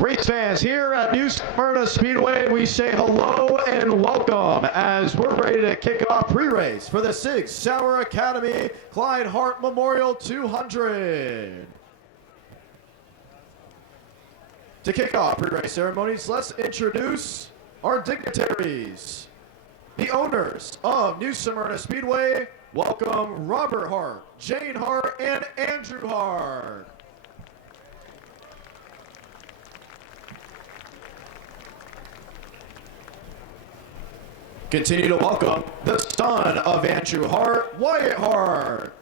Race fans, here at Nau Smyrna Speedway, we say hello and welcome as we're ready to kick off pre-race for the Sig Sauer Academy Clyde Hart Memorial 200. To kick off pre-race ceremonies, let's introduce our dignitaries. The owners of Nau Smyrna Speedway, welcome Robert Hart, Jane Hart, and Andrew Hart. Continue to welcome the son of Andrew Hart, Wyatt Hart.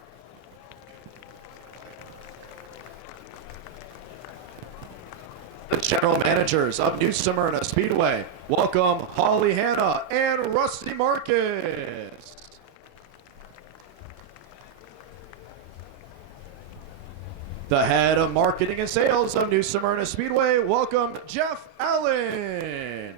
The general managers of Nau Smyrna Speedway, welcome Holly Hanna and Rusty Marcus. The head of marketing and sales of Nau Smyrna Speedway, welcome Jeff Allen.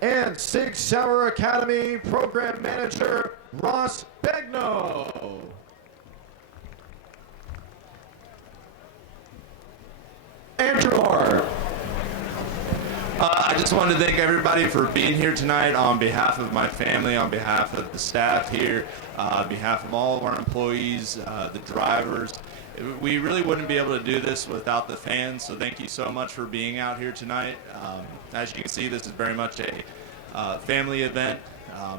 And Sig Sauer Academy Program Manager, Ross Begno. Andrew Hart. I just wanted to thank everybody for being here tonight on behalf of my family, on behalf of the staff here, on behalf of all of our employees, the drivers. We really wouldn't be able to do this without the fans, so thank you so much for being out here tonight. As you can see, this is very much a family event,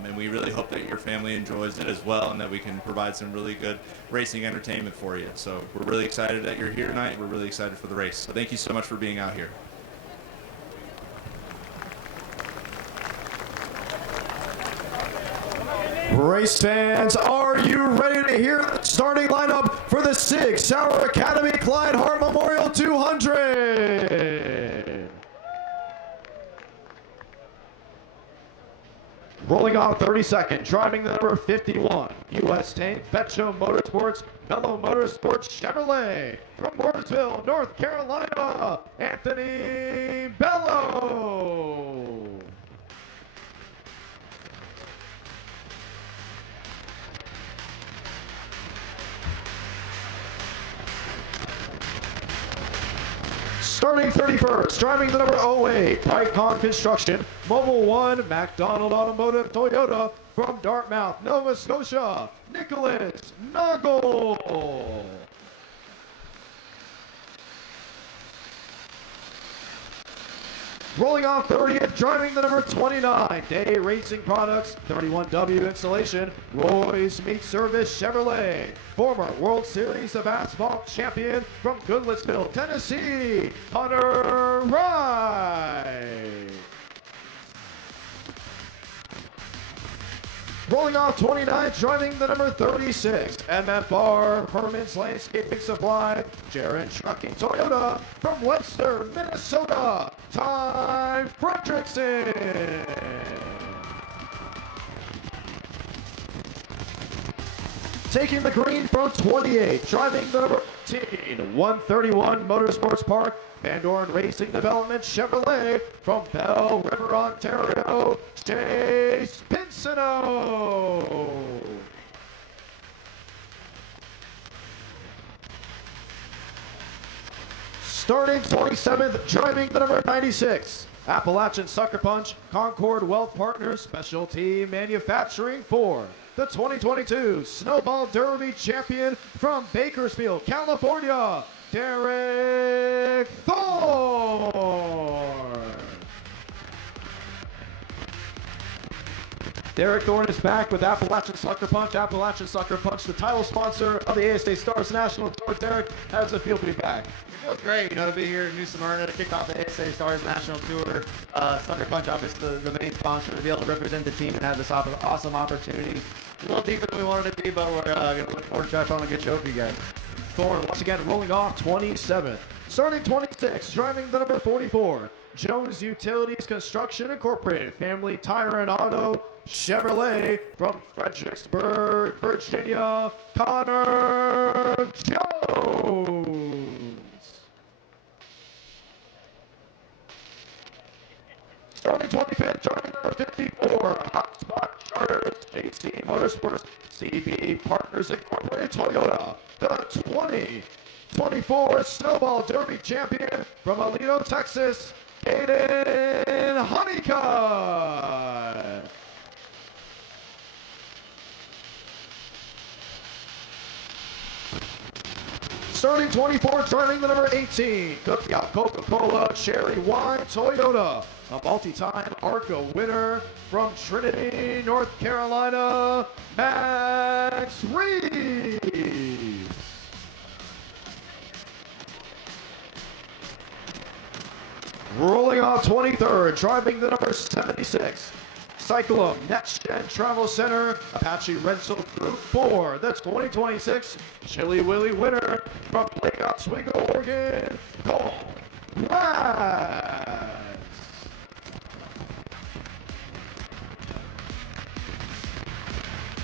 and we really hope that your family enjoys it as well and that we can provide some really good racing entertainment for you. So we're really excited that you're here tonight. We're really excited for the race. So thank you so much for being out here. Race fans, are you ready to hear the starting lineup for the Sig Sauer Academy Clyde Hart Memorial 200? Rolling off 32nd, driving the number 51, U.S. Tank, Betcho Motorsports, Mellow Motorsports Chevrolet. From Mooresville, North Carolina, Anthony Bello. Starting 31st, driving the number 08, Icon Construction, Mobile One, McDonald Automotive, Toyota. From Dartmouth, Nova Scotia, Nicholas Noggle. Rolling off 30th, driving the number 29, Day Racing Products, 31W Installation, Roy's Meat Service Chevrolet. Former World Series of Asphalt champion from Goodlettsville, Tennessee, Hunter Wright. Rolling off 29th, driving the number 36, MFR Herman's Landscaping Supply, Jaron Trucking Toyota. From Webster, Minnesota, Ty Fredrickson. Taking the green from 28, driving the number 18, 131 Motorsports Park, Van Dorn Racing Development Chevrolet. From Bell River, Ontario, Chase Pinsino. Starting 27th, driving the number 96, Appalachian Sucker Punch, Concord Wealth Partners Specialty Manufacturing for the 2022 Snowball Derby Champion from Bakersfield, California, Derek Thorne. Derek Thorne is back with Appalachian Sucker Punch. Appalachian Sucker Punch, the title sponsor of the ASA Stars National Tour. Derek, how does it feel to be back? It feels great, to be here in Nau Smyrna to kick off the ASA Stars National Tour. Sucker Punch, obviously the main sponsor, to be able to represent the team and have this awesome opportunity. A little deeper than we wanted to be, but we're going to look forward to trying to put on a good show for you guys. Thorne once again rolling off 27th. Starting 26th, driving the number 44, Jones Utilities Construction Incorporated, Family Tire and Auto Chevrolet. From Fredericksburg, Virginia, Connor Jones. Starting 25th, joining number 54, Hotspot Charters, JC Motorsports, CB Partners Incorporated, Toyota, the 2024 Snowball Derby champion from Alito, Texas, Aiden Honeycutt. Starting 24, joining the number 18, Cookout Coca-Cola Cherry Wine Toyota, a multi-time ARCA winner from Trinity, North Carolina, Max Reeves. Rolling off 23rd, driving the number 76, Cyclone Next Gen Travel Center, Apache Rental Group 4, the 2026 Chili Willy winner from Lake Oswego, Oregon, Cole Raz.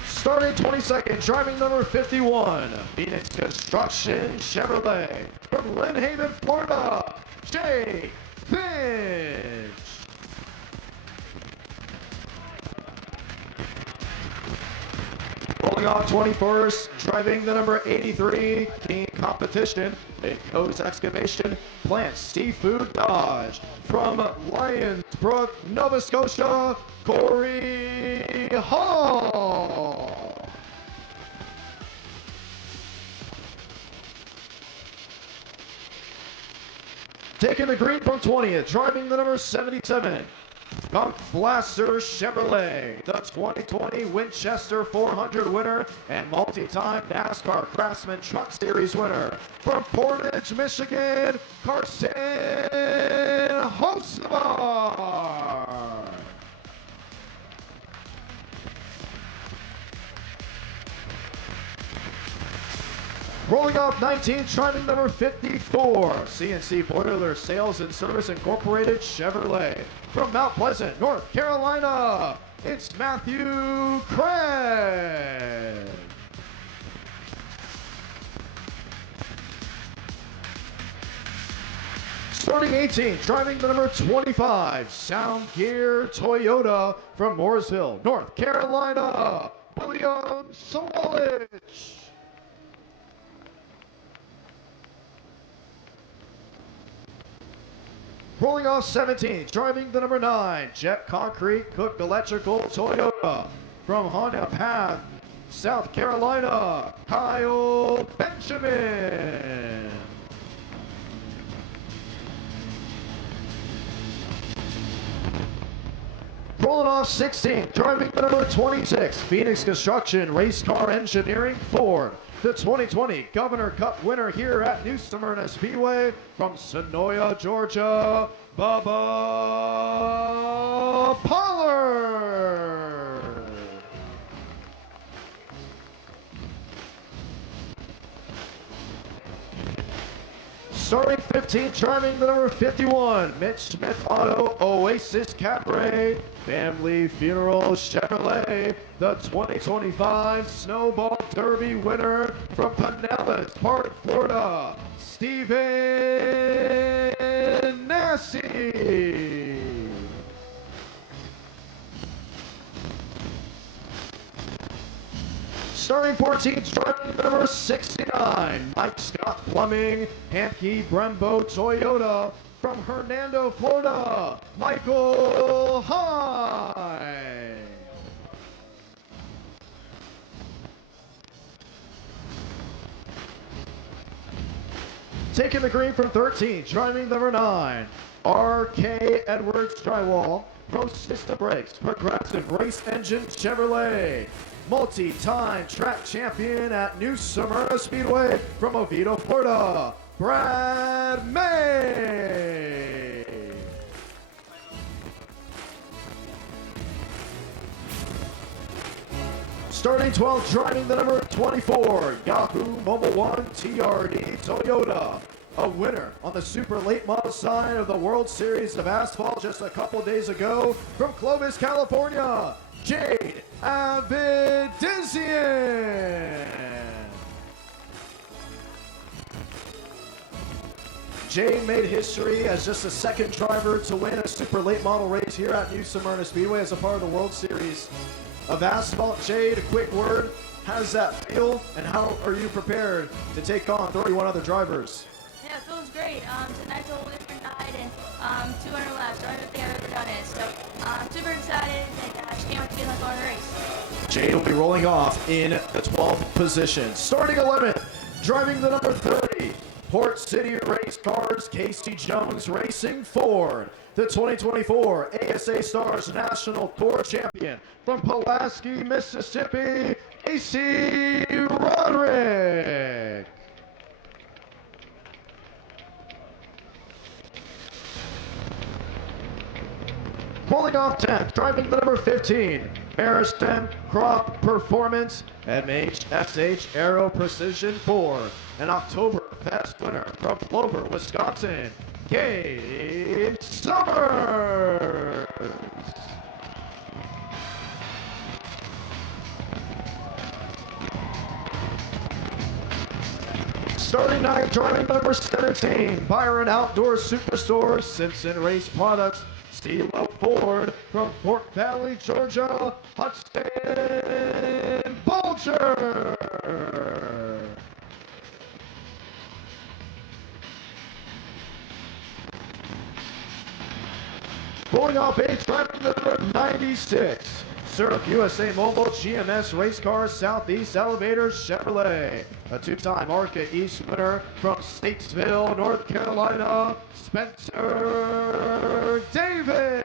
Starting 22nd, driving number 51, Phoenix Construction Chevrolet, from Lynn Haven, Florida, Jake Finch. Rolling off 21st, driving the number 83, Team Competition, Midcoast Excavation, Plant Seafood Dodge, from Lionsbrook, Nova Scotia, Corey Hall. Taking the green from 20th, driving the number 77, Skunk Blaster Chevrolet, the 2020 Winchester 400 winner and multi-time NASCAR Craftsman Truck Series winner. From Portage, Michigan, Carson Hosevar. Rolling off 19, driving number 54, CNC Boiler Sales and Service Incorporated Chevrolet. From Mount Pleasant, North Carolina, it's Matthew Craig. Starting 18, driving the number 25, Sound Gear Toyota from Mooresville, North Carolina, William Solich. Rolling off 17, driving the number 9, Jet Concrete Cook Electrical Toyota from Honda Path, South Carolina, Kyle Benjamin. Rolling off 16, driving the number 26, Phoenix Construction Race Car Engineering Ford, the 2020 Governor Cup winner here at New Smyrna Speedway from Sonoya, Georgia, Bubba Pollard. Starting 15, driving the number 51, Mitch Smith Auto Oasis Cabaret Family Funeral Chevrolet, the 2025 Snowball Derby winner from Pinellas Park, Florida, Stephen Nau Sea. Starting 14, driving the number 69, Mike Scott Plumbing, Hampkey Brembo Toyota from Hernando, Florida, Michael High. Taking the green from 13, driving number 9, R.K. Edwards Drywall from System Brakes, Progressive Race Engine Chevrolet. Multi-time track champion at New Smyrna Speedway from Oviedo, Florida, Brad May. Starting 12th, driving the number 24, Yahoo Mobile One TRD Toyota. A winner on the super late model side of the World Series of Asphalt just a couple days ago from Clovis, California, Jade Avidizian. Jay made history as just the second driver to win a super late model race here at New Smyrna Speedway as a part of the World Series of Asphalt. Jade, a quick word. How does that feel, and how are you prepared to take on 31 other drivers? Yeah, it feels great. Tonight's a whole different night and 200 laps. I don't think I've ever done it. So I'm super excited and I just can't wait to get in the car and race. Jade will be rolling off in the 12th position. Starting 11th, driving the number 30, Port City Race Cars, Casey Jones Racing Ford. The 2024 ASA Stars National Tour Champion from Pulaski, Mississippi, Casey Roderick. Pulling off 10th, driving the number 15, Mariston Crop Performance, MHSH Aero Precision 4, an October Fest winner from Clover, Wisconsin, Gabe Summers. Starting 9th, driving number 17, Byron Outdoor Superstore, Simpson Race Products, Stilo Ford from Fort Valley, Georgia, Hudson Bulger. Pulling off 8th, driving the number 96, Surf USA Mobile GMS Race Cars Southeast Elevator Chevrolet. A two-time ARCA East winner from Statesville, North Carolina, Spencer Davis.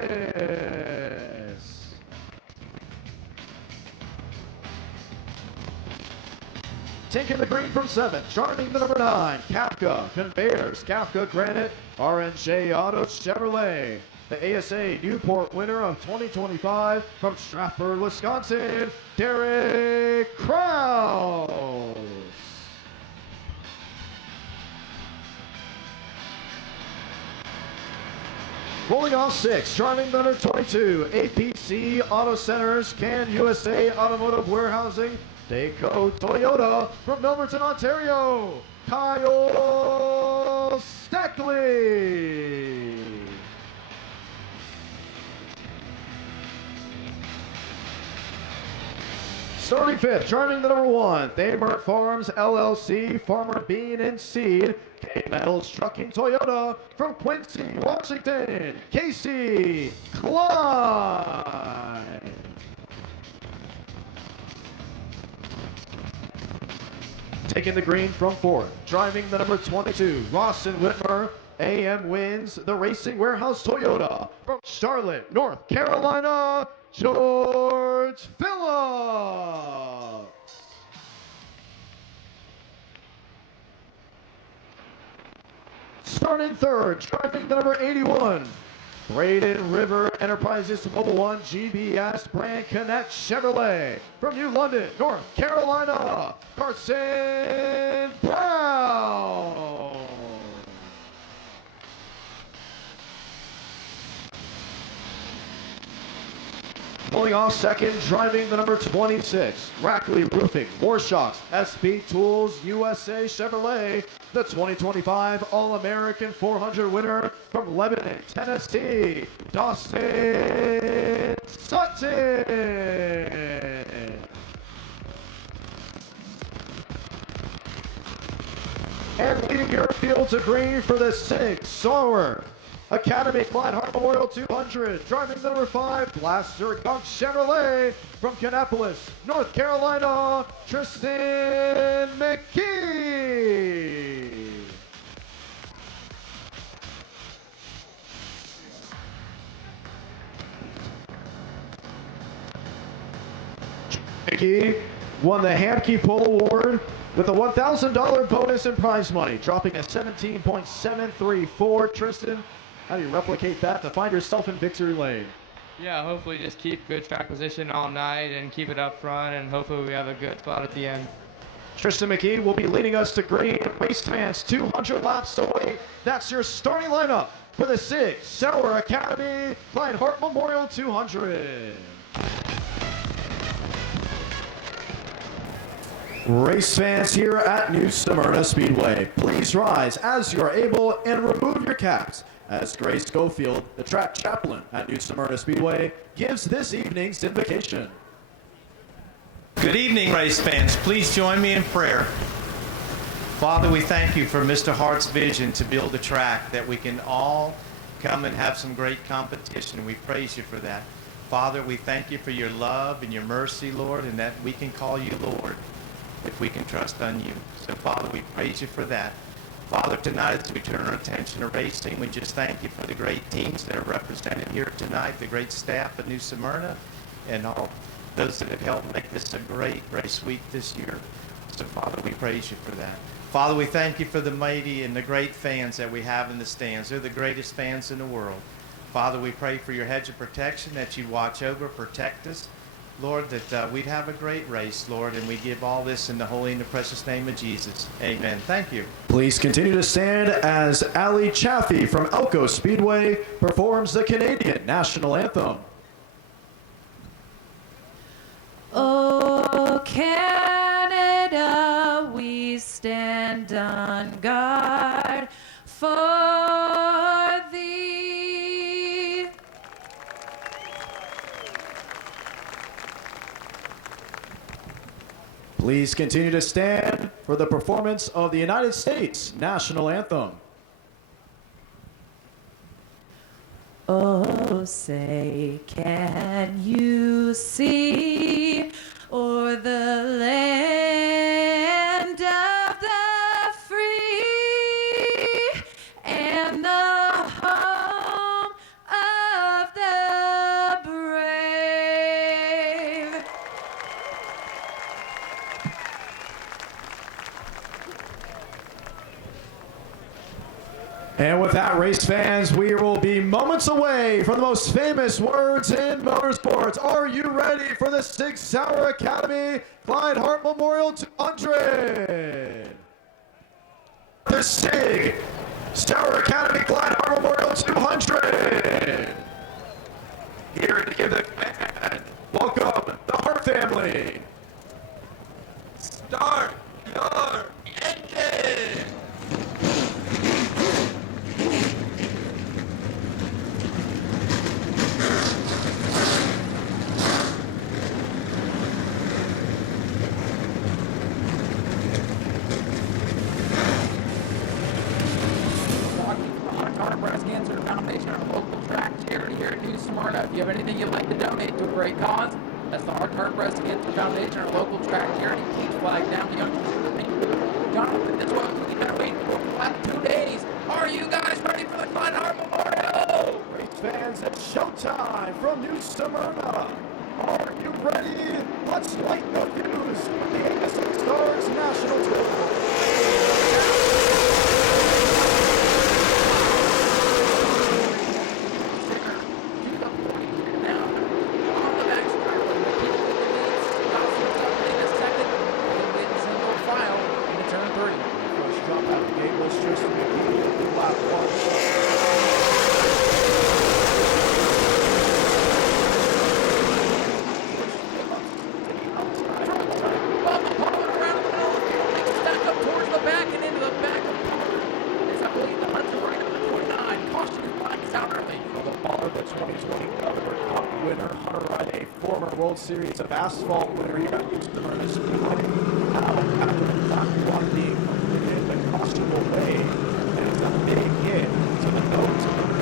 Taking the green from 7th, driving the number 9, Kafka Conveyors, Kafka Granite, RNJ Auto Chevrolet. The ASA Newport winner of 2025 from Stratford, Wisconsin, Derek Krause. Rolling off 6, driving the number 22, APC Auto Centers, Can USA Automotive Warehousing, Dayco Toyota from Milverton, Ontario, Kyle Stackley. Starting 5th, driving the number 1, Thamer Farms LLC, Farmer Bean and Seed, K-Metals Trucking Toyota from Quincy, Washington, Casey Clyde. Taking the green from 4th, driving the number 22, Rawson Whitmer, AM wins the Racing Warehouse Toyota from Charlotte, North Carolina, George Phillips. Starting 3rd, driving the number 81, Braden River Enterprises Mobile One GBS Brand Connect Chevrolet from New London, North Carolina, Carson Brown. Pulling off 2nd, driving the number 26, Rackley Roofing, Warshocks, SP Tools, USA Chevrolet, the 2025 All-American 400 winner from Lebanon, Tennessee, Dawson Sutton. And leading your field to green for the 6th, Sauer Academy Clyde Hart Memorial 200, driving the number 5, Blaster Gunk Chevrolet from Kannapolis, North Carolina, Tristan McKee. McKee won the Hamke Pole Award with a $1,000 bonus in prize money, dropping a 17.734. Tristan, how do you replicate that to find yourself in victory lane? Yeah, hopefully just keep good track position all night and keep it up front, and hopefully we have a good spot at the end. Tristan McKee will be leading us to green. Race fans, 200 laps away. That's your starting lineup for the 6th Sauer Academy Clyde Hart Memorial 200. Race fans here at New Smyrna Speedway, please rise as you are able and remove your caps as Grace Schofield, the track chaplain at New Smyrna Speedway, gives this evening's invocation. Good evening, race fans. Please join me in prayer. Father, we thank you for Mr. Hart's vision to build a track that we can all come and have some great competition. We praise you for that. Father, we thank you for your love and your mercy, Lord, and that we can call you Lord if we can trust on you. So, Father, we praise you for that. Father, tonight as we turn our attention to racing, we just thank you for the great teams that are represented here tonight, the great staff at New Smyrna, and all those that have helped make this a great race week this year. So, Father, we praise you for that. Father, we thank you for the mighty and the great fans that we have in the stands. They're the greatest fans in the world. Father, we pray for your hedge of protection, that you watch over, protect us. Lord, that we'd have a great race, Lord, and we give all this in the holy and the precious name of Jesus. Amen. Thank you. Please continue to stand as Ali Chaffee from Elko Speedway performs the Canadian National Anthem. Oh, Canada, we stand on guard for thee. Please continue to stand for the performance of the United States National Anthem. Oh, say, can you see o'er the land of the free and the home of the brave? And with that, race fans, we will be moments away from the most famous words in motorsports. Are you ready for the Sig Sauer Academy Clyde Hart Memorial 200? The Sig Sauer Academy Clyde Hart Memorial 200. Here to give the command. Welcome, the Hart family. Start your engine. Breast Cancer Foundation, our local track charity here at New Smyrna. If you have anything you'd like to donate to a great cause, that's the Hart Breast Cancer Foundation, our local track charity. Please flag down the young Jonathan, this one we've been waiting for the last 2 days. Are you guys ready for the Clyde Hart Memorial? Race fans, it's showtime from New Smyrna. Are you ready? Let's light the fuse for the ASA Stars National Tour. Series of Asphalt winner here at New Smyrna Speedway. Now, after the Black one being completed the caution away, and it's a big hit to the nose of the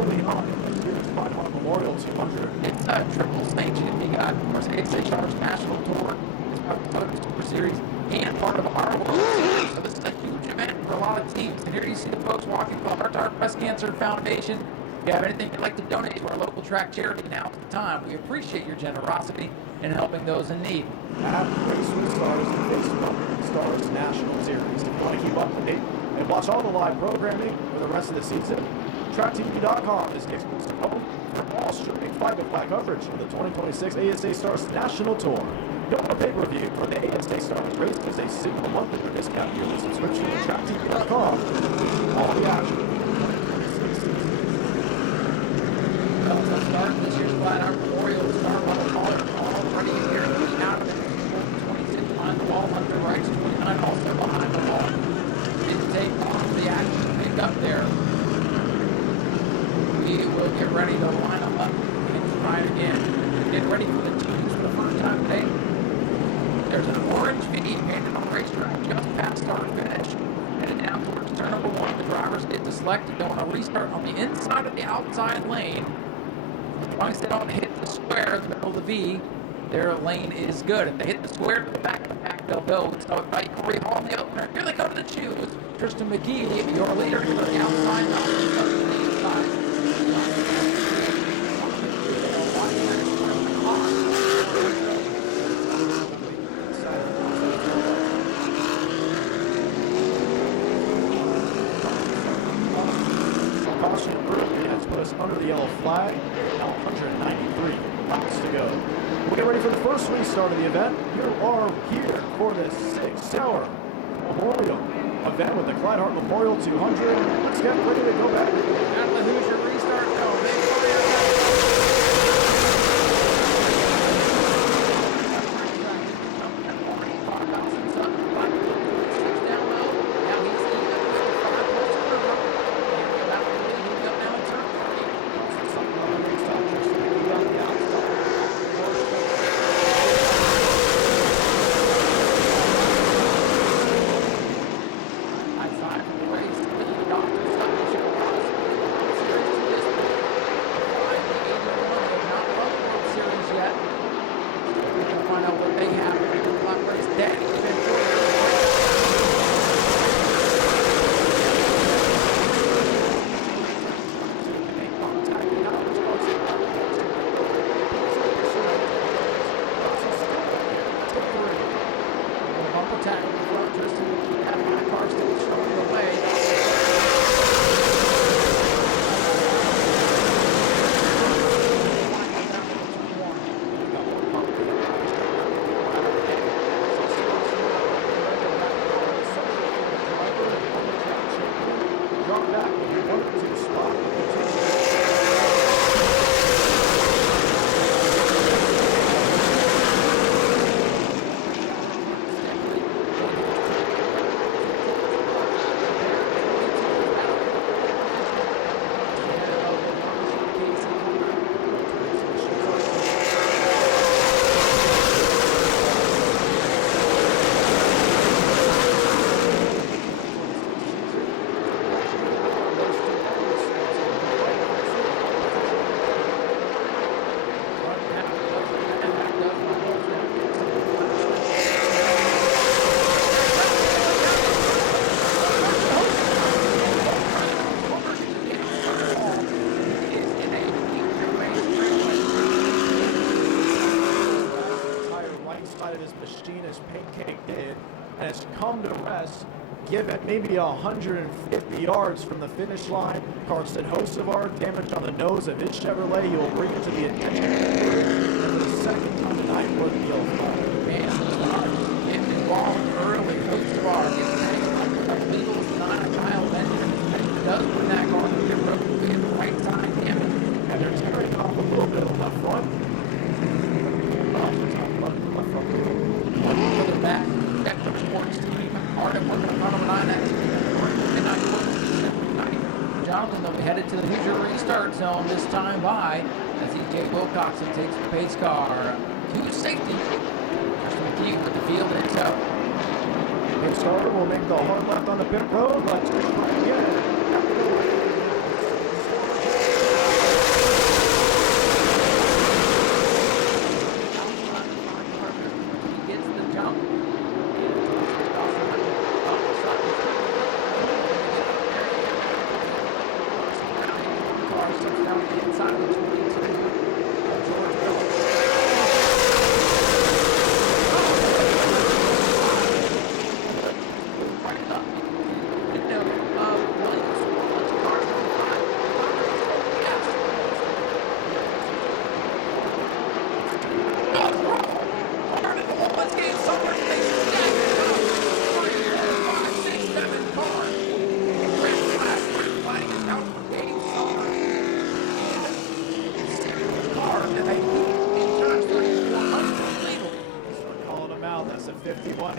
early on in the year's Clyde Hart Memorial 200. It's a triple sanction. We got, of course, ASA Stars National Tour. It's part of the Motor Super Series and part of our World Series. So this is a huge event for a lot of teams. And here you see the folks walking for the Hart Breast Cancer Foundation. If you have anything you'd like to donate to our local track charity, now's the time. We appreciate your generosity in helping those in need. At Race with Stars and Facebook Stars National Series. If you want to keep up to date and watch all the live programming for the rest of the season, TrackTV.com is the exclusive home for all streaming flag-to-flag coverage of the 2026 ASA Stars National Tour. No more pay-per-view for the ASA Stars race is a single month of discount yearly subscription to TrackTV.com. All the action. start this year's Clyde Memorial Star Model Caller already here pushing out of it. 26 behind the wall, Hunter Rice 29 also behind the wall. Didn't take off the action pick up there. We will get ready to line them up and try it again. Get ready for the twos for the first time today. There's an orange mini painted on the racetrack just past start finish. Headed down towards turn number 1. The drivers get to select and don't want to restart on the inside of the outside lane. As long as they don't hit the square in the middle of the V, their lane is good. If they hit the square to the back of the pack, they'll go. And so by Corey Hall in the opener. Here they go to the choose. Tristan McGee, your leader, to the outside, not to the inside. Caution early has put us under the yellow flag. Now 193 laps to go. We'll get ready for the first restart of the event. You are here for this 6-hour Memorial event with the Clyde Hart Memorial 200. Let's get ready to go back. Out of the Hoosier restart zone. Given maybe 150 yards from the finish line. Carson Hosevar, damage on the nose of his Chevrolet. You'll bring it to the attention and for the second time tonight for the yellow flag. Man, getting involved early. Hosevar gets a legal not a Kyle Benjamin. Does win that car to the road at the right time. Damage. And they're tearing off a little bit of left front. To the back. Vector Sports team. Hard at work on number 9. Jonathan will be headed to the Hoosier restart zone this time by as EJ Wilcoxon takes the pace car to safety. Tristan McGee with the field in tow. Pit starter will make the hard left on the pit road. Let's try again.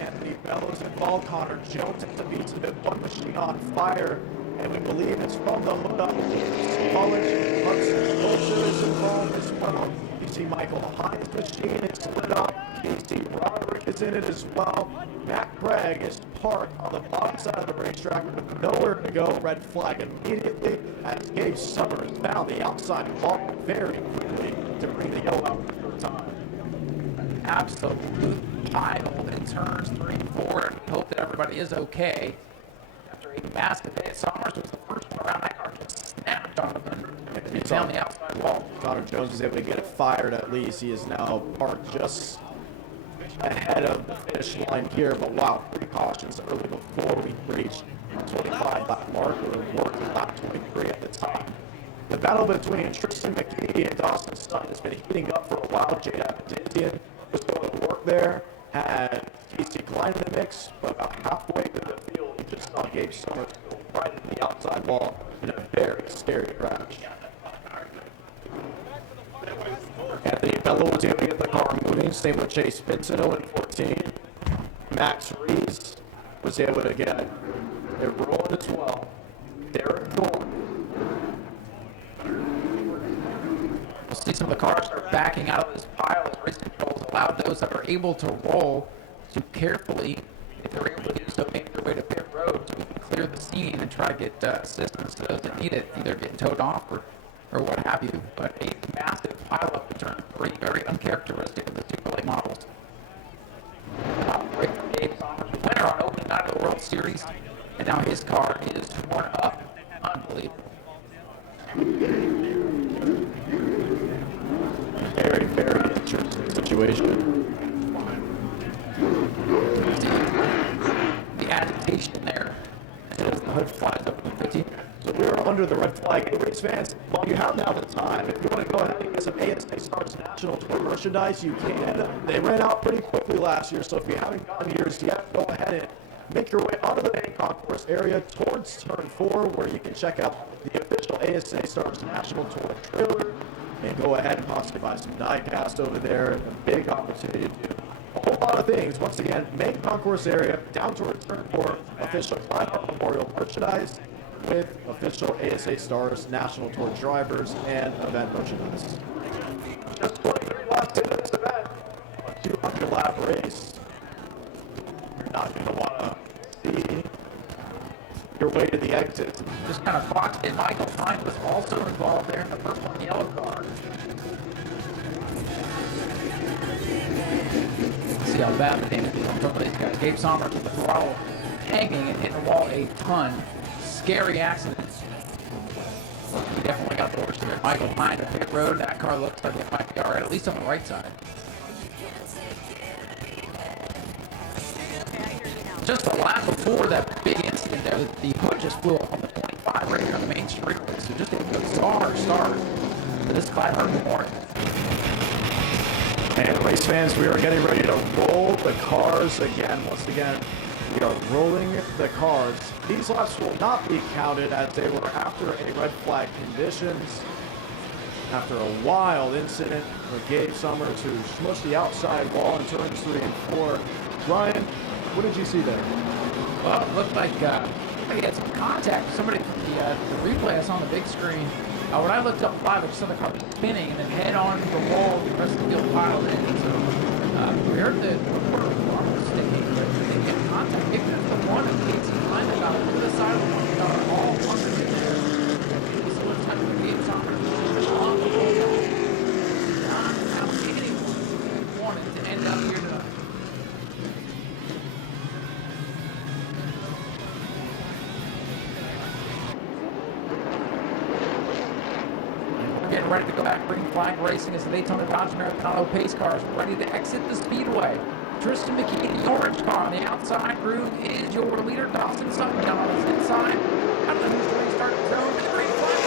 Anthony Bellows involved. Connor Jones at the beats of it. One machine on fire, and we believe it's from the hood up. College Hudson Culture is involved as well. You see Michael Hines' machine is lit up. Casey Roderick is in it as well. Matt Craig is parked on the bottom side of the racetrack with nowhere to go. Red flag immediately as Gabe Summers found the outside wall very quickly to bring the yellow out for the third time. Absolute pile in turns 3 and 4. We hope that everybody is okay. After a massive hit, Summers was the first one around. That car just snapped on him. It's on the outside wall. Connor Jones was able to get it fired at least. He is now parked just ahead of the finish line here, but wow, precautions early before we reached 25 lap marker, working lap 23 at the time. The battle between Tristan McKee and Dawson Sutton has been heating up for a while. Jade Abadizian was going to work there, had Casey Clyde in the mix, but about halfway through the field, he just saw Gabe Summers go right into the outside wall in a very scary crash. Anthony Bello was able to get the car moving. Same with Chase Benson, 0-14. Max Rees was able to get it rolling as well. Derek Thorne. We'll see some of the cars start backing out of this pile as race controls allowed those that are able to roll to carefully, if they're able to do so, make their way to pit road so we can clear the scene and try to get assistance to those that need it, either getting towed off or what have you. But a massive pile up to turn 3, very uncharacteristic of the Super models. Break from Gabe Summers, winner on opening night of the World Series, and now his car is torn up. Unbelievable. Very, very interesting situation. The agitation there as the hood flies up to 15. So we're under the red flag. Hey, race fans, while you have now the time, if you want to go ahead and get some ASA Stars National Tour merchandise, you can. They ran out pretty quickly last year, so if you haven't gotten yours yet, go ahead and make your way onto the main concourse area towards Turn 4, where you can check out the official ASA Stars National Tour trailer, and go ahead and possibly buy some die-cast over there. A big opportunity to do a whole lot of things. Once again, main concourse area, down towards Turn 4, official Clyde Hart Memorial merchandise, with official ASA Stars National Tour drivers and event merchandise. Just 23 laps into this event, a 200 lap race. You're not going to want to see your way to the exit. Just kind of boxed in. Michael Hines was also involved there in the first one, the yellow car. See how bad the damage is on some of these guys. Gabe Summers with the throttle hanging and hitting the wall a ton. Scary accidents. We definitely got the worst of it. Michael Hines at pit road. That car looks like it might be all right, at least on the right side. Just the lap before that big incident there, the hood just flew up on the 25 right here on the main street. So just a bizarre start to this Clyde Hart Memorial. And race fans, we are getting ready to roll the cars again. Once again, we are rolling the cars. These laps will not be counted as they were after a red flag conditions. After a wild incident with Gabe Summers, who smushed the outside wall in turns 3 and 4. Ryan, what did you see there? Well, it looked like he had some contact with somebody from the replay I saw on the big screen. When I looked up live, I just saw the car spinning and then head on the wall. The rest of the field piled in. So we heard the reporter was almost sticking, but they didn't get contact. If it's the one that takes in line, they got over the side of the one, they got all under in there. So what's happening with Gabe Summers? On the wall. Not how anyone wanted to end up here tonight. Getting ready to go back, green flag racing as the Daytona Dodge Americano pace cars ready to exit the speedway. Tristan McKee, the orange car on the outside groove is your leader. Dawson Sutton down on his inside. Out of the neutral start zone to the green flag.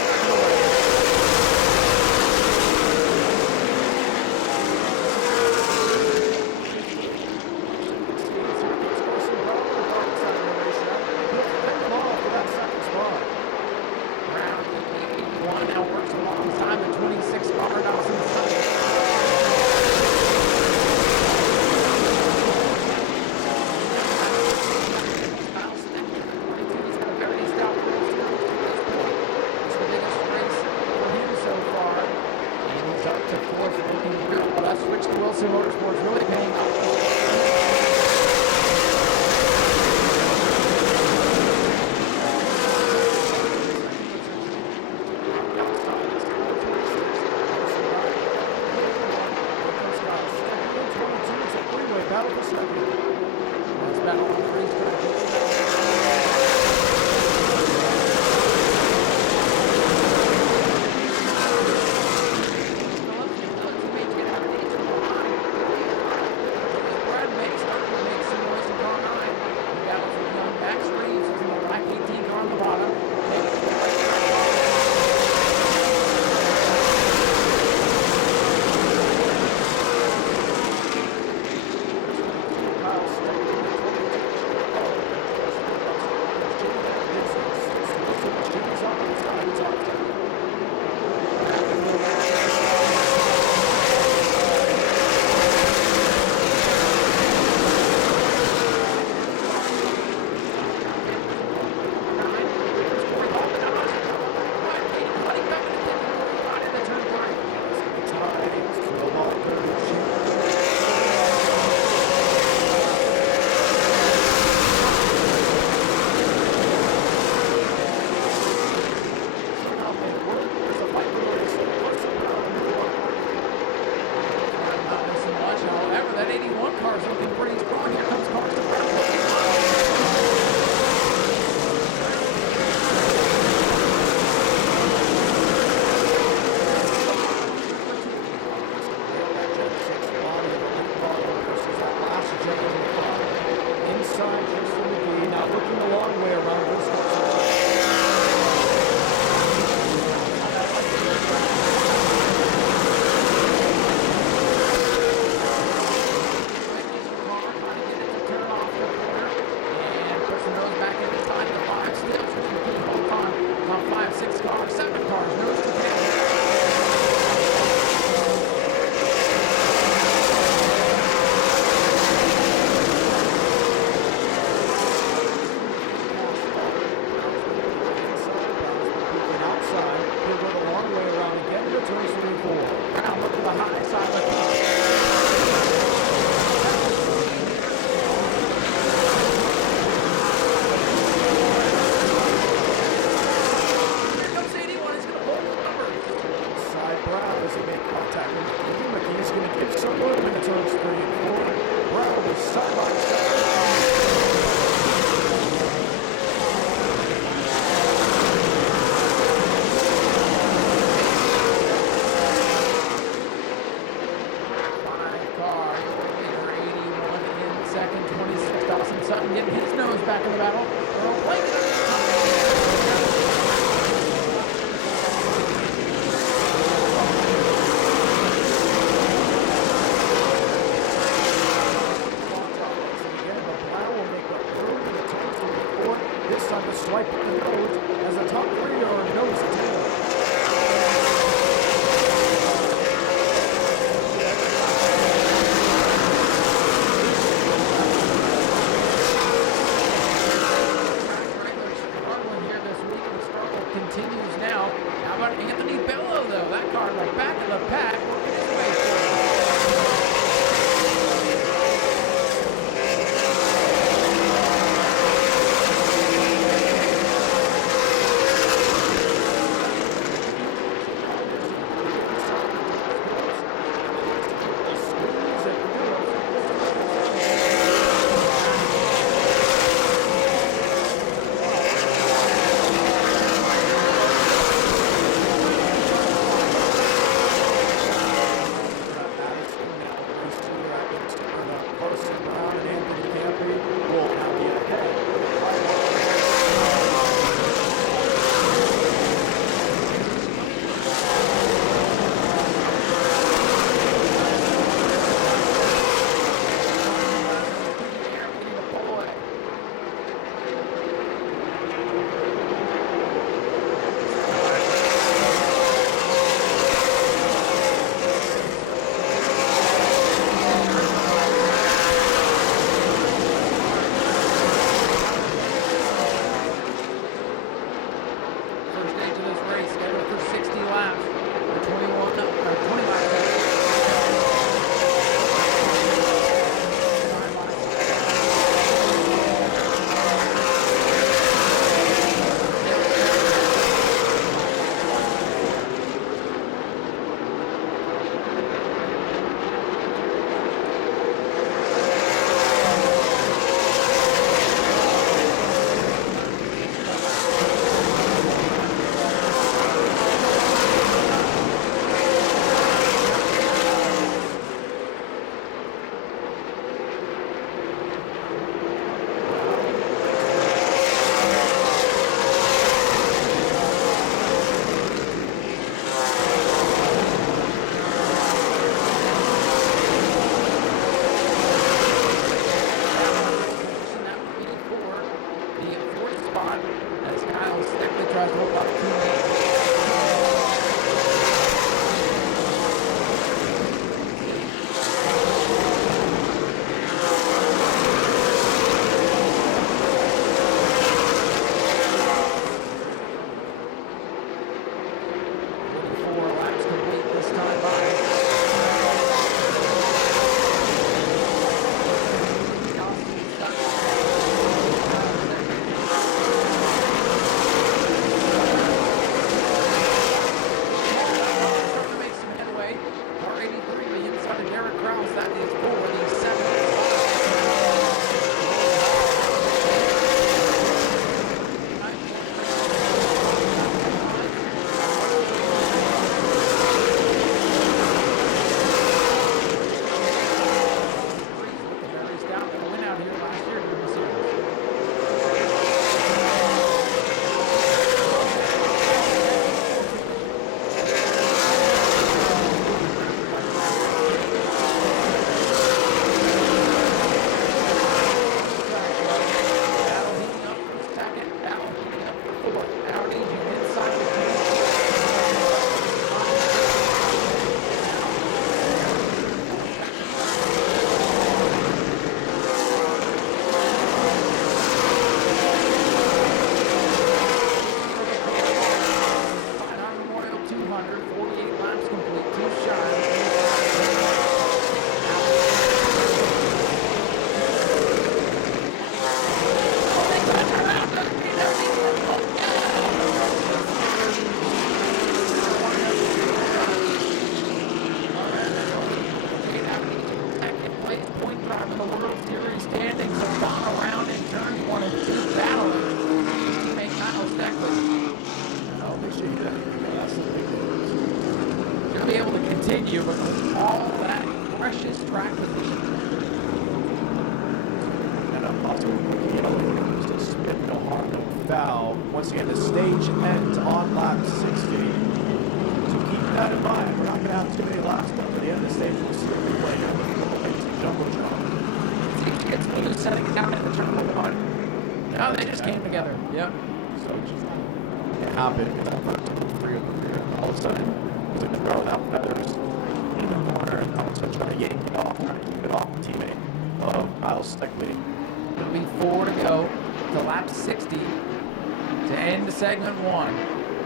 Sutton getting his nose back in the battle. Earl Blake this time to swipe at the nose as the top three are nose to tail. continues now. How about Anthony Bello, though? That car right back in the pack, working his way through. now. Once again, the stage ends on lap 60. So keep that in mind. We're not going to have too many laps left. At the end of the stage, we'll see a replay here. It's a jumbotron. See if she gets loose, setting it down at the turn one. No, they just came together. Yep. So it just can't happen because that first two, three of the rear. All of a sudden, it's like the girl without feathers in the corner, and all of a sudden trying to yank it off, trying to keep it off the teammate of Kyle Steckley. It'll be 4 to go to lap 60 to end segment 1.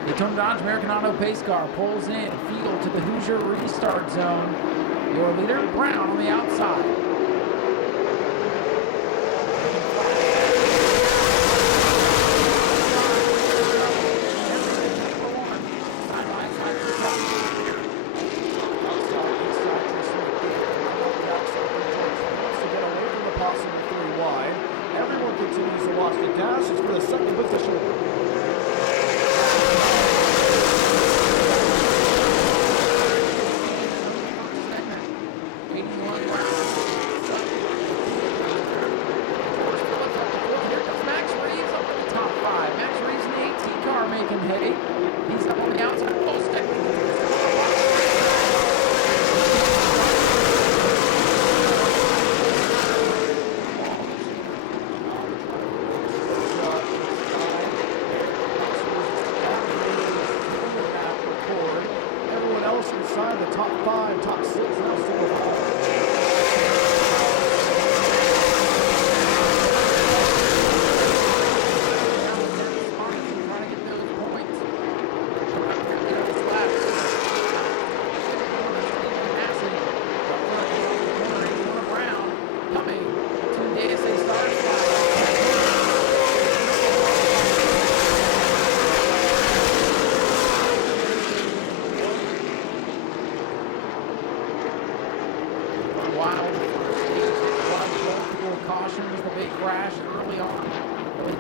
The Tom Dodge American Auto pace car pulls in, field to the Hoosier restart zone. Your leader, Brown, on the outside.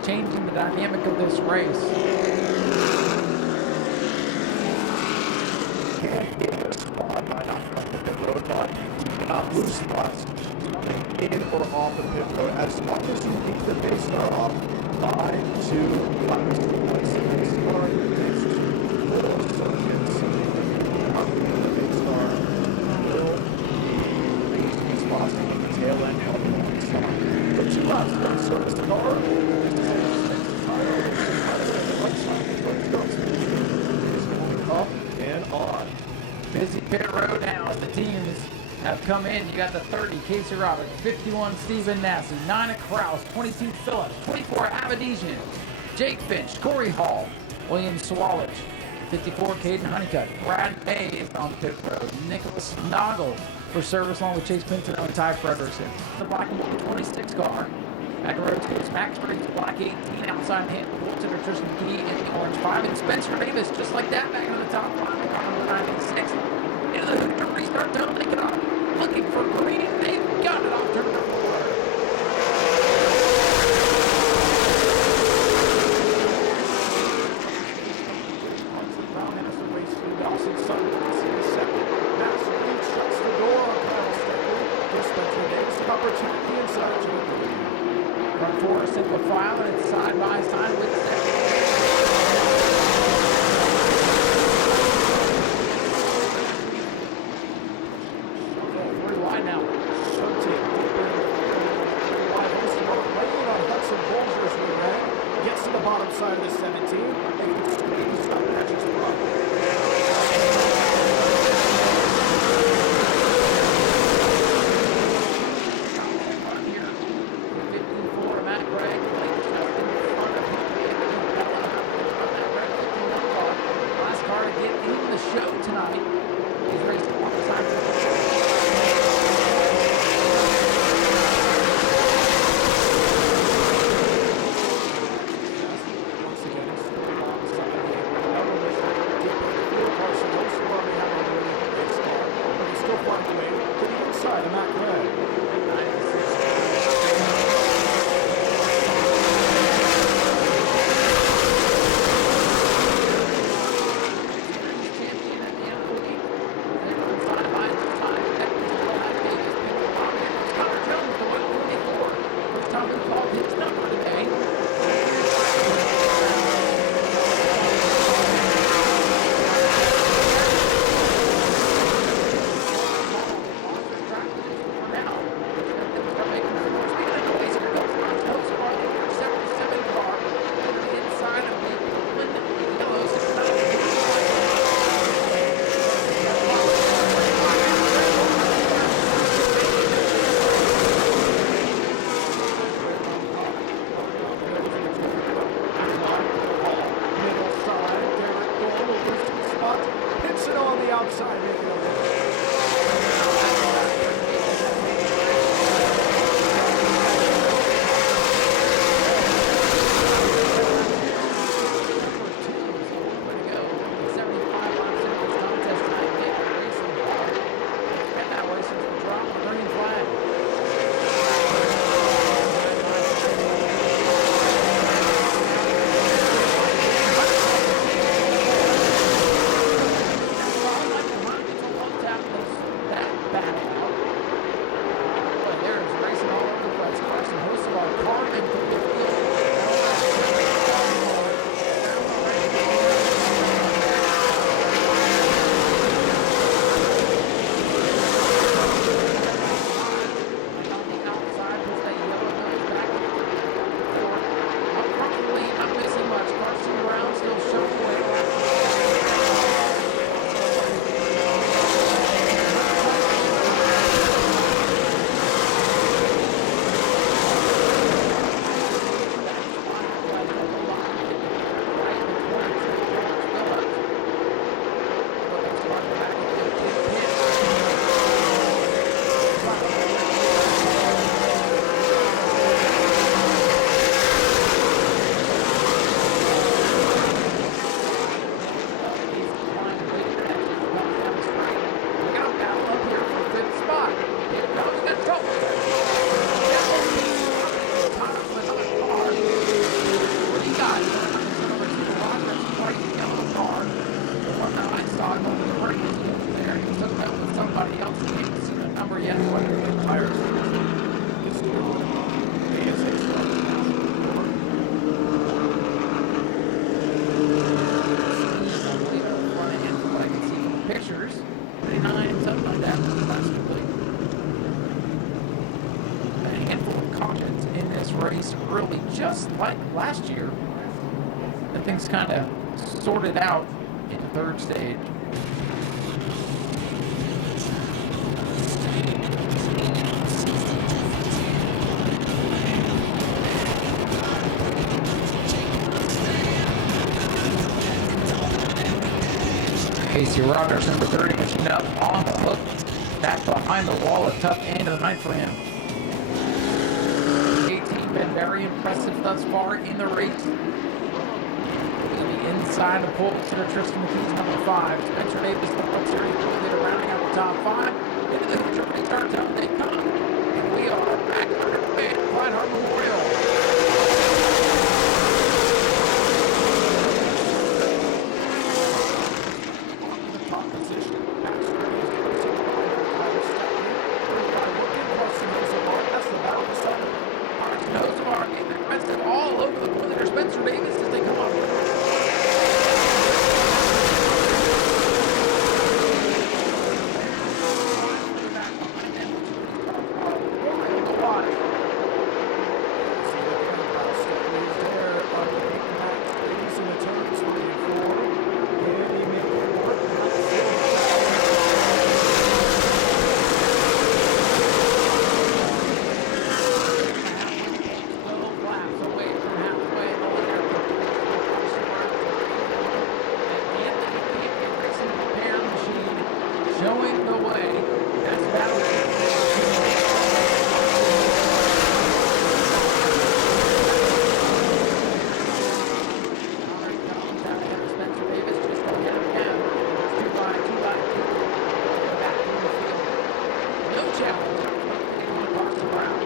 Changing the dynamic of this race. Not lose spots in or off the pit road as long as you keep the pace car off 5 to laps. Once the pace car gets to little circuits, the pace car will be spots on the tail end of the pace car. For 2 laps, don't service the car. Up and on. Busy pit road now as the teams have come in. You got the 30, Casey Roberts, 51, Stephen Nassy, 9 Kraus, 22, Phillips, 24, Avedisian, Jake Finch, Corey Hall, William Swalledge, 54, Caden Honeycutt, Brad Hayes on pit road, Nicholas Noggle for service along with Chase Pinto and Ty Frederiksen. The black and 26 car. Back road goes Max Briggs, black 18, outside hand, Wilton, Tristan Key, and the orange 5, and Spencer Davis, just like that, back into the top 5, on 96. Into the Hoosier restart zone, they get off, looking for green, they've got it off turn number 4. Brown has the race through Dawson Sundance in second. Max Briggs shuts the door on Kyle Steckley. Gives Spencer Davis an opportunity inside to the lead. Front 4 is single file, and it's side by side with the second. Very wide now. Gets to the bottom side of the 17. And he squeezes up Patrick's block. probably just like last year, that things kind of sorted out in the third stage. Casey Rogers, number 30, machine up on the hook. Back behind the wall, a tough end of the night for him. 18 been very impressive thus far in the race. He'll be inside the pole consider Tristan McKee's number 5. Spencer Davis, the World Series leader, rounding out the top 5. Into the Couture restart zone they come. And we are back underway at Clyde Hart Memorial. All over the point leader, Spencer Davis, as they come up. Showing the way. That's battle. Spencer Davis just going down again. 2 by 2 by 2. Back in the field. No challenge. Across the ground.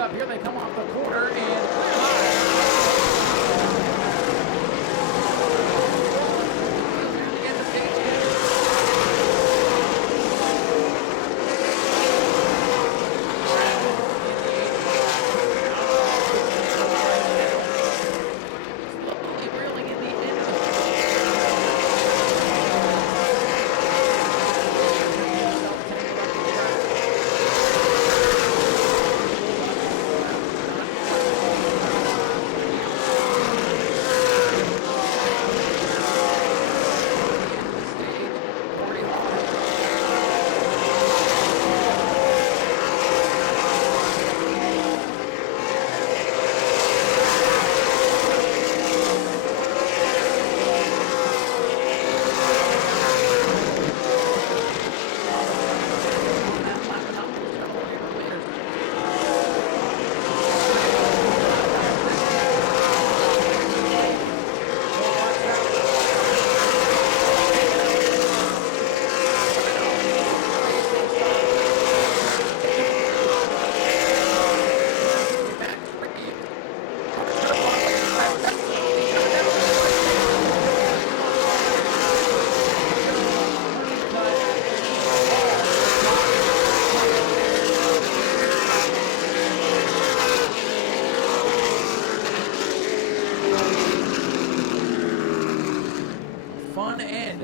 up. Here they come off the quarter and clear high.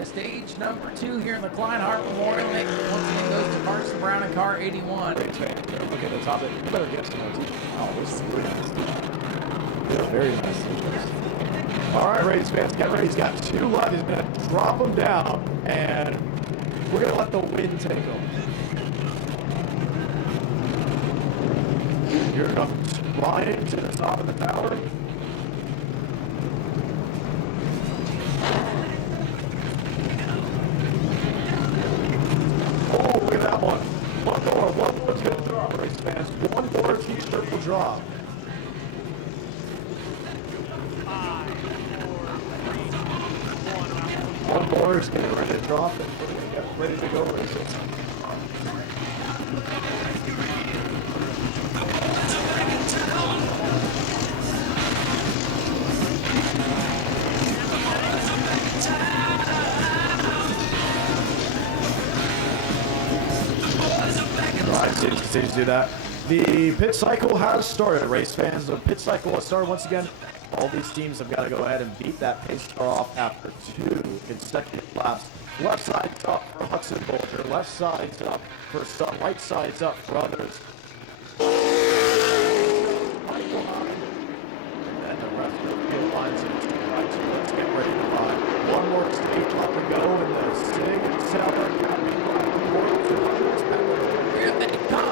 Stage number 2 here in the Clyde Hart Memorial. Once again goes to Carson Brown and car 81. Look at the top of it. You better guess tonight. Oh, this is really nice. Yeah, very nice. All right, race fans, get ready. He's got 2 left. He's going to drop them down, and we're going to let the wind take them. You're going to flying to the top of the tower. Oh, look at that one. One more is going to drop, race fans. One more t-shirt will drop. 5, 4, 3, 2, 1. One more is getting ready to drop it. We're going to get ready to go racing. Continues to do that. The pit cycle has started, race fans. The pit cycle has started once again. All these teams have got to go ahead and beat that pace car off after 2 consecutive laps. Left side's up for Hudson Bolger. Left side's up for some. Right side's up for others. And the rest of the field lines into the right. So let's get ready to ride. One more stage up to go in the Sig and Sauber Academy. Here they come.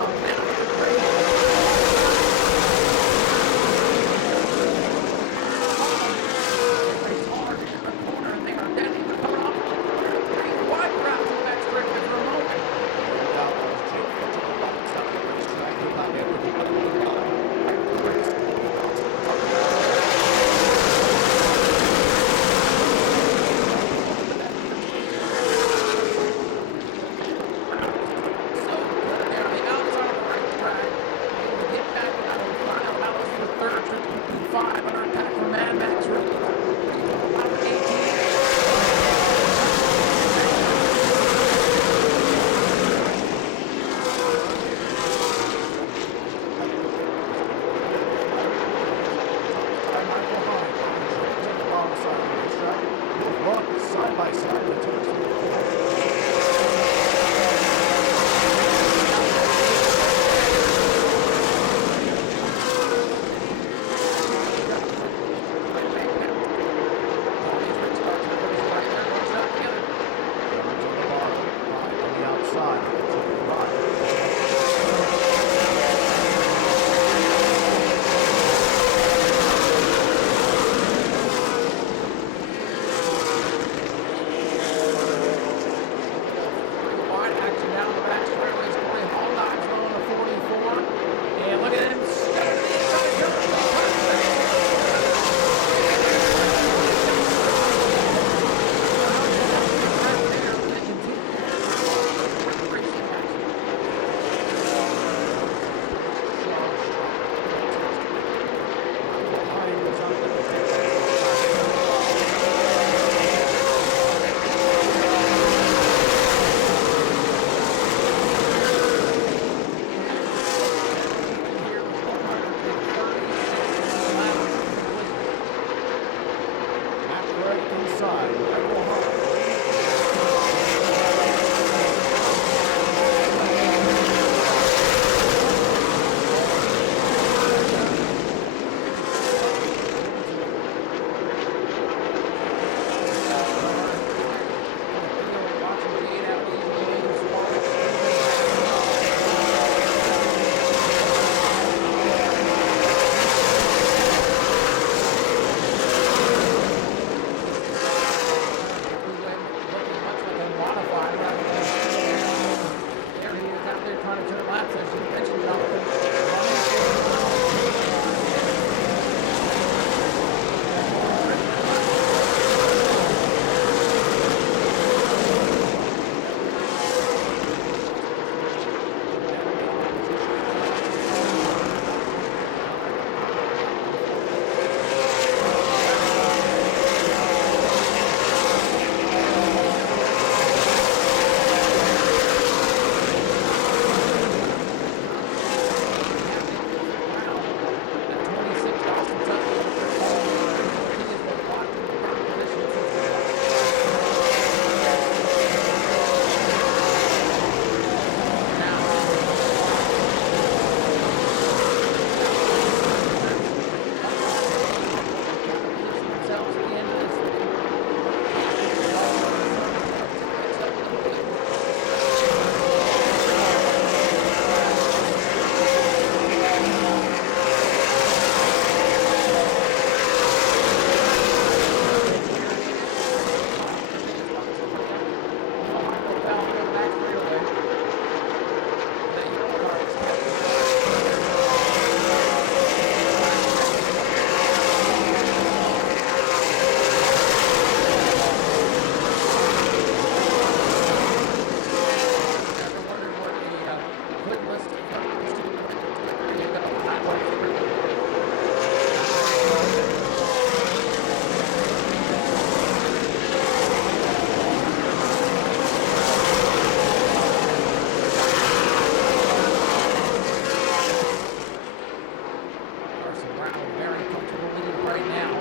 Brown very comfortable lead right now.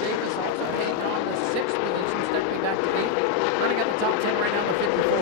Davis also hanging on to 6th position, stepping back to 8th. Running at the top 10 right now, the 54.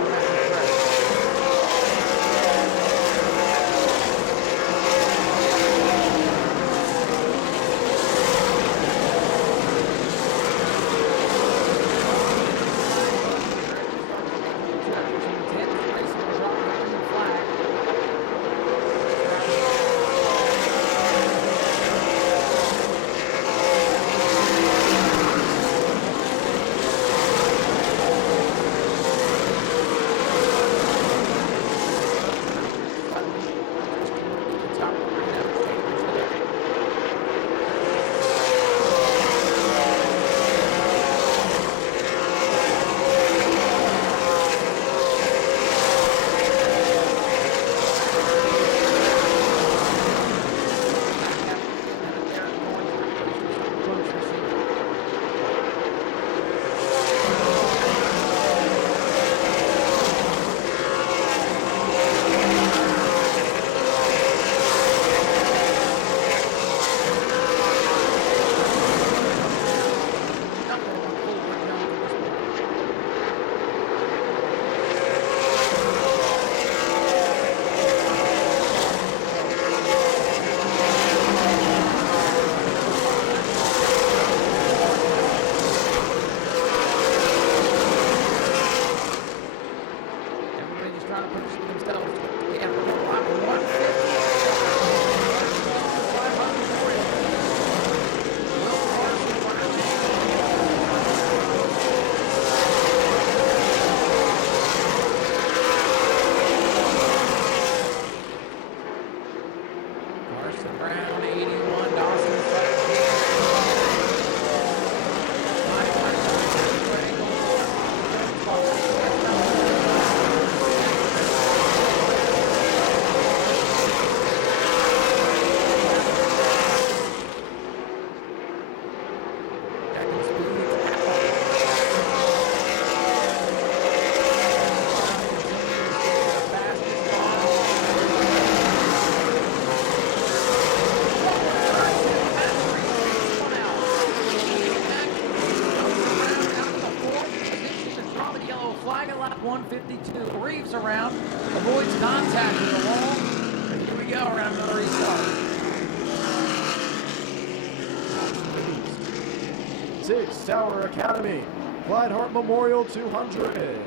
Tower Academy, Clyde Hart Memorial 200.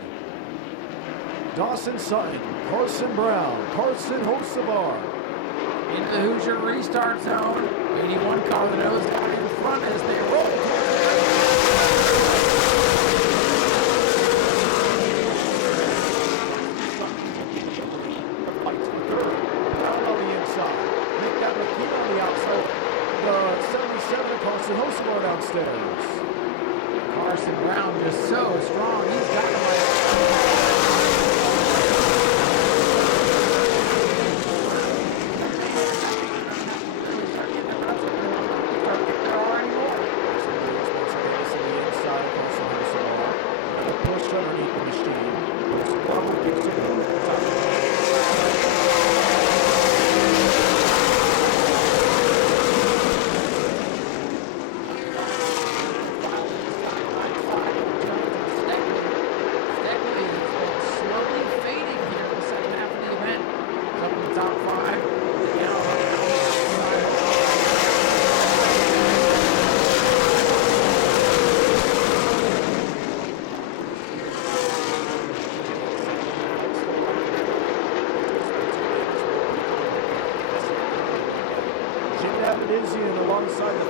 Dawson Sutton, Carson Brown, Carson Hocevar. Into the Hoosier restart zone. 81 car the nose down in front as they roll. Brown on the inside. Make that McKee on the outside. The 77 of Carson Hocevar downstairs. Carson Brown just so strong. He's got him right. Push underneath the machine. Alongside the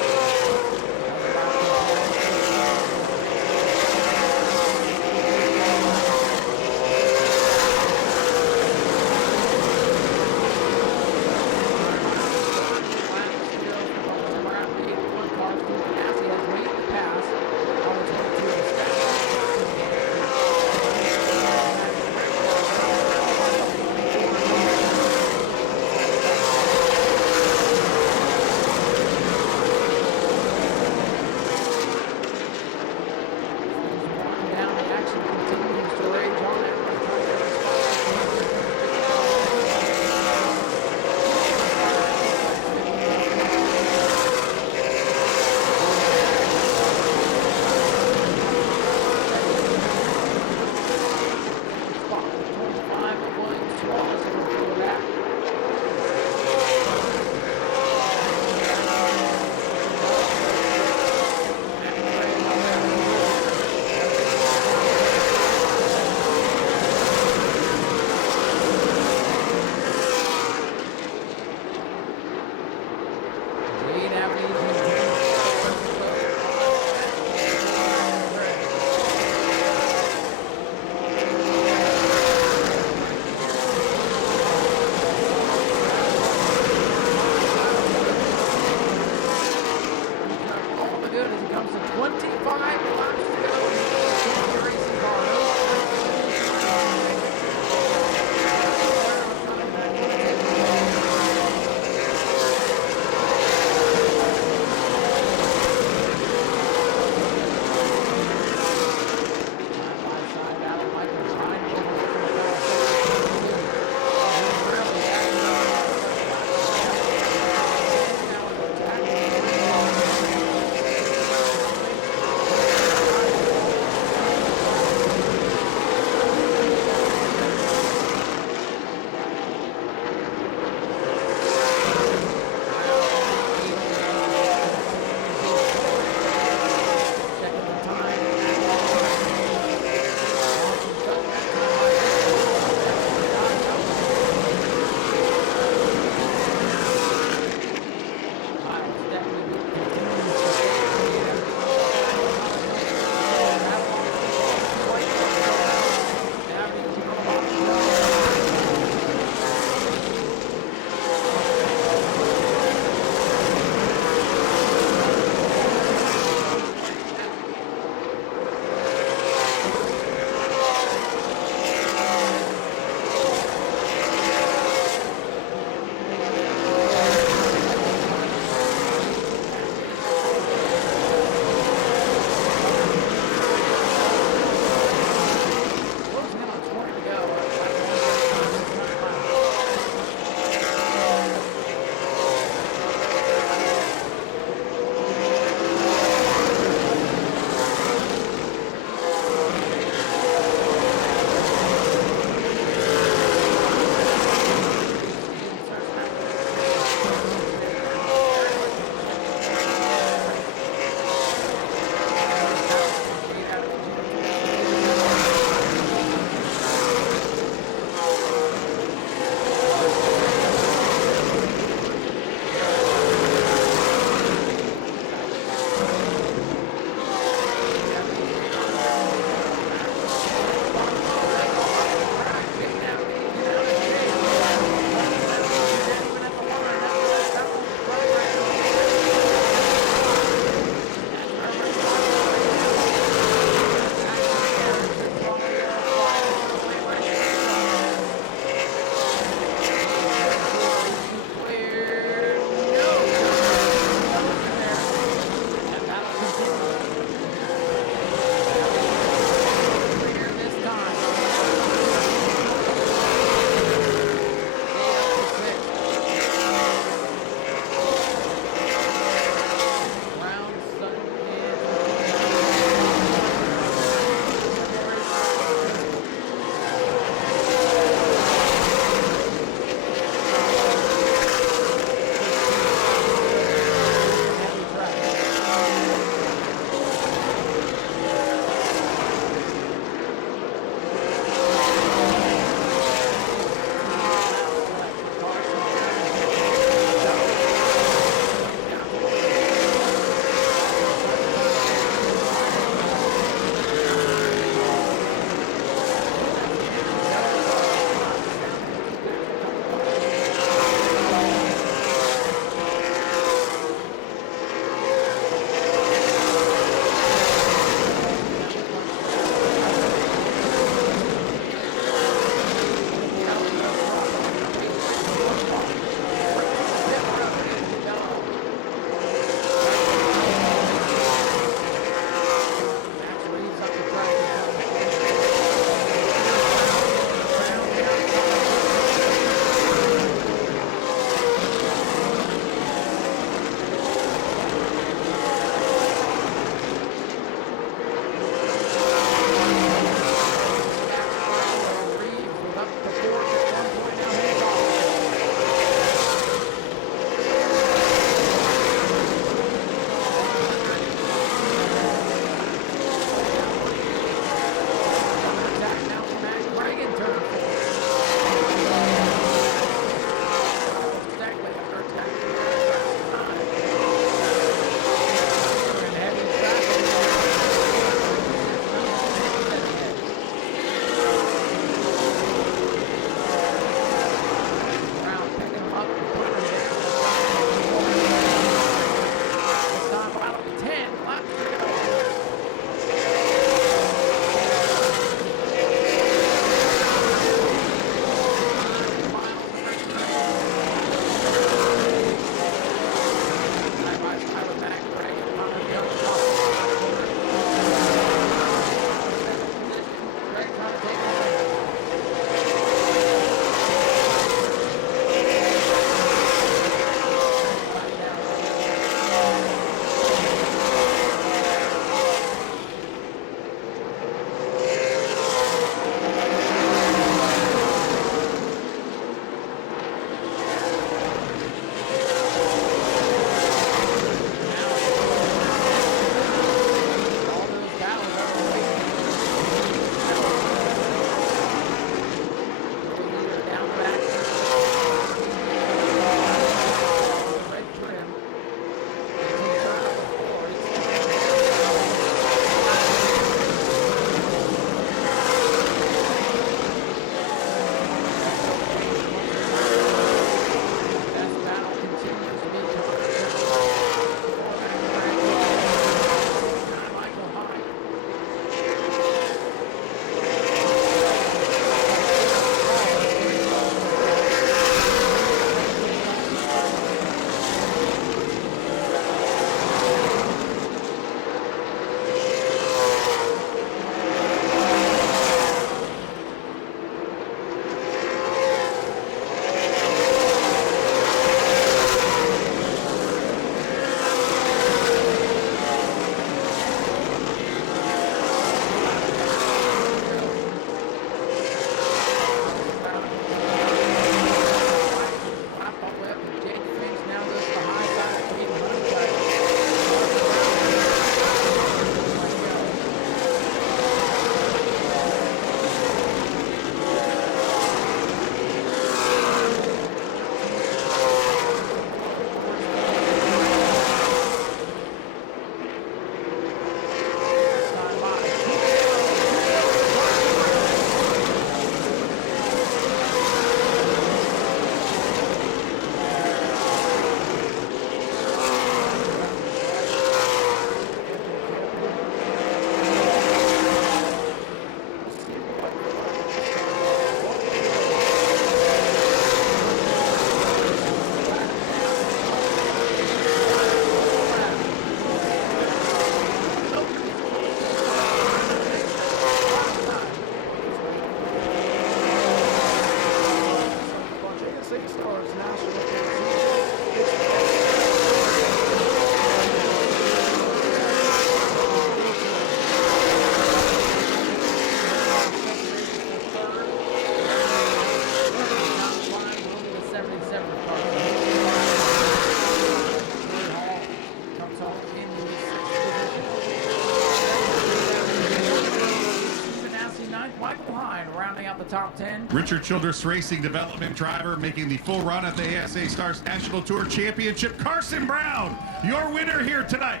top 10. Richard Childress Racing Development driver making the full run at the ASA Stars National Tour Championship. Carson Brown, your winner here tonight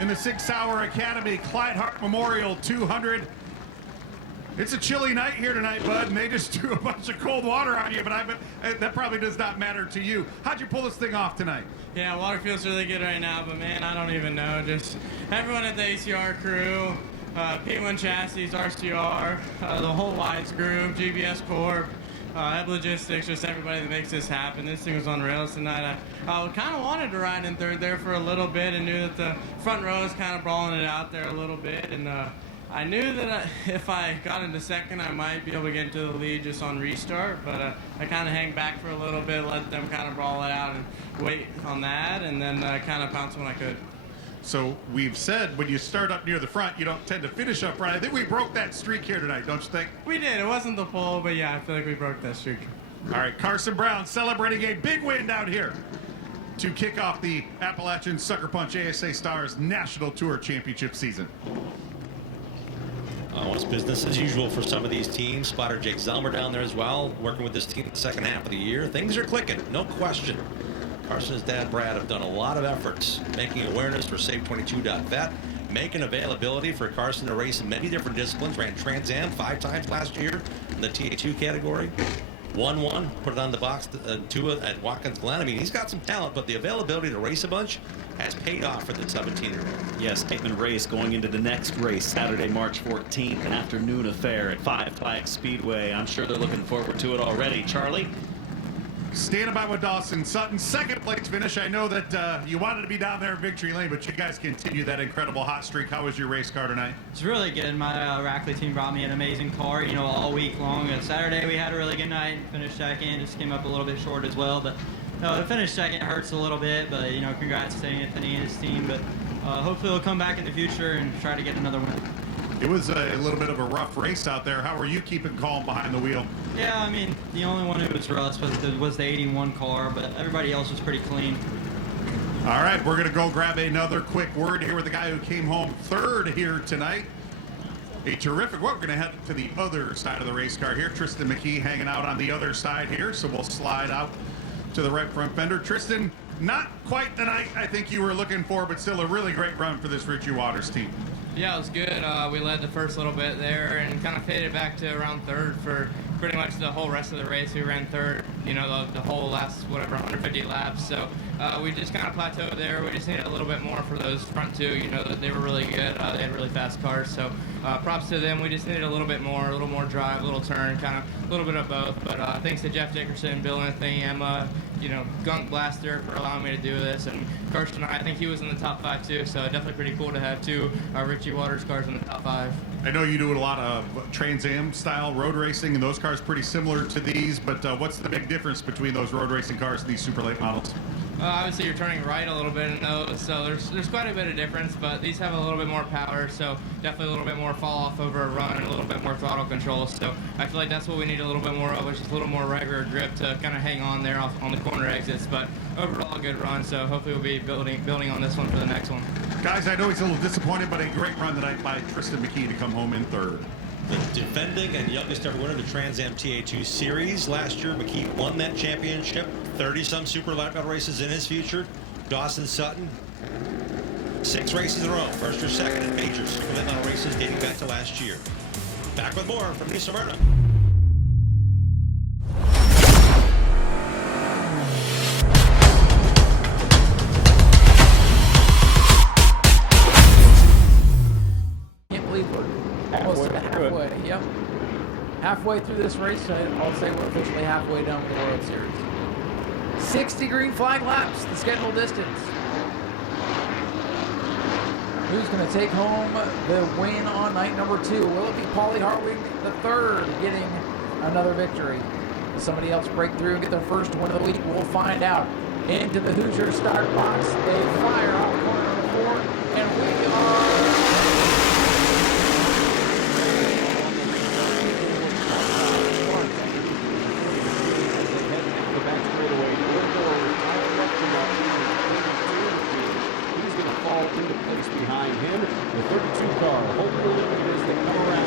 in the 6 Hour Academy Clyde Hart Memorial 200. It's a chilly night here tonight, bud, and they just threw a bunch of cold water on you, but that probably does not matter to you. How'd you pull this thing off tonight? Yeah, water feels really good right now, but man, I don't even know. Just everyone at the ACR crew, P1 Chassis, RCR, the whole Wides group, GBS Corp, Ebb Logistics, just everybody that makes this happen. This thing was on rails tonight. I kind of wanted to ride in third there for a little bit and knew that the front row was kind of brawling it out there a little bit, and I knew that if I got into second, I might be able to get into the lead just on restart, but I kind of hang back for a little bit, let them kind of brawl it out and wait on that, and then kind of pounce when I could. So we've said when you start up near the front, you don't tend to finish up front. I think we broke that streak here tonight, don't you think? We did. It wasn't the pole, but yeah, I feel like we broke that streak. All right, Carson Brown celebrating a big win down here to kick off the Appalachian Sucker Punch ASA Stars National Tour Championship season. It's business as usual for some of these teams. Spotter Jake Zelmer down there as well, working with this team the second half of the year. Things are clicking, no question. Carson's dad, Brad, have done a lot of efforts making awareness for Save22.vet, making availability for Carson to race in many different disciplines. Ran Trans Am 5 times last year in the TA2 category. Won one, put it on the box 2 at Watkins Glen. I mean, he's got some talent, but the availability to race a bunch has paid off for the 17-year-old. Yes, statement race going into the next race, Saturday, March 14th, an afternoon affair at 5 Flags Speedway. I'm sure they're looking forward to it already. Charlie? Standing by with Dawson Sutton, second place finish. I know that you wanted to be down there in Victory Lane, but you guys continue that incredible hot streak. How was your race car tonight? It's really good. My Rackley team brought me an amazing car, you know, all week long. And Saturday we had a really good night. Finished second, just came up a little bit short as well. But to finish second hurts a little bit. But, you know, congrats to Anthony and his team. But hopefully he'll come back in the future and try to get another win. It was a little bit of a rough race out there. How were you keeping calm behind the wheel? Yeah, I mean, the only one who was rough was the 81 car, but everybody else was pretty clean. All right, we're going to go grab another quick word here with the guy who came home third here tonight. A terrific, well, we're going to head to the other side of the race car here. Tristan McKee hanging out on the other side here, so we'll slide out to the right front fender. Tristan, not quite the night I think you were looking for, but still a really great run for this Richie Waters team. Yeah, it was good. We led the first little bit there and kind of faded back to around third for pretty much the whole rest of the race. We ran third, you know, the whole last, 150 laps. So we just kind of plateaued there. We just needed a little bit more for those front two. You know, they were really good. They had really fast cars. So props to them. We just needed a little bit more, a little more drive, a little turn, kind of a little bit of both. But thanks to Jeff Dickerson, Bill Anthony, Emma, you know, Gunk Blaster for allowing me to do this. And Karsten, I think he was in the top 5 too. So definitely pretty cool to have 2 Richie Waters cars in the top 5. I know you do a lot of Trans Am style road racing, and those cars pretty similar to these, but what's the big difference between those road racing cars and these super late models? Obviously you're turning right a little bit in those, so there's quite a bit of difference, but these have a little bit more power, so definitely a little bit more fall off over a run and a little bit more throttle control. So I feel like that's what we need a little bit more of, which is a little more regular grip to kind of hang on there on the corner exits. But overall, a good run, so hopefully we'll be building on this one for the next one. Guys, I know he's a little disappointed, but a great run tonight by Tristan McKee to come home in third. The defending and youngest ever winner of the Trans Am TA2 Series. Last year, McKee won that championship. 30-some super light metal races in his future. Dawson Sutton, 6 races in a row. First or second in major super light metal races dating back to last year. Back with more from Nau Smyrna. Can't believe we're almost halfway. Yep. Halfway through this race, I'll say we're officially halfway done with the World Series. 60 green flag laps, the scheduled distance. Who's going to take home the win on night number 2? Will it be Paulie Hartwig III getting another victory? Will somebody else break through and get their first win of the week? We'll find out. Into the Hoosier start box, they fire off corner number 4, and we are... behind him. The 32 car holding the lead as they come around.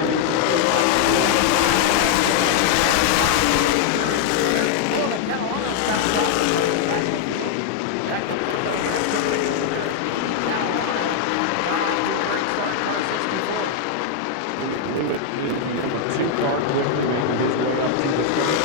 Road in the number 2 car, quickly making his way up to the front.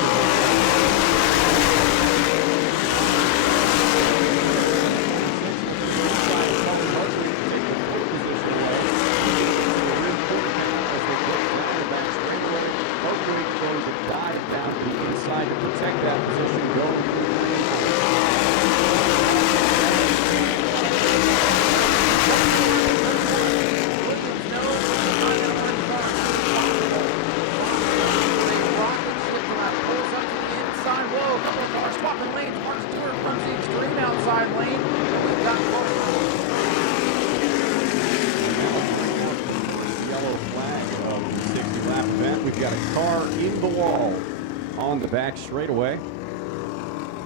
Back straightaway,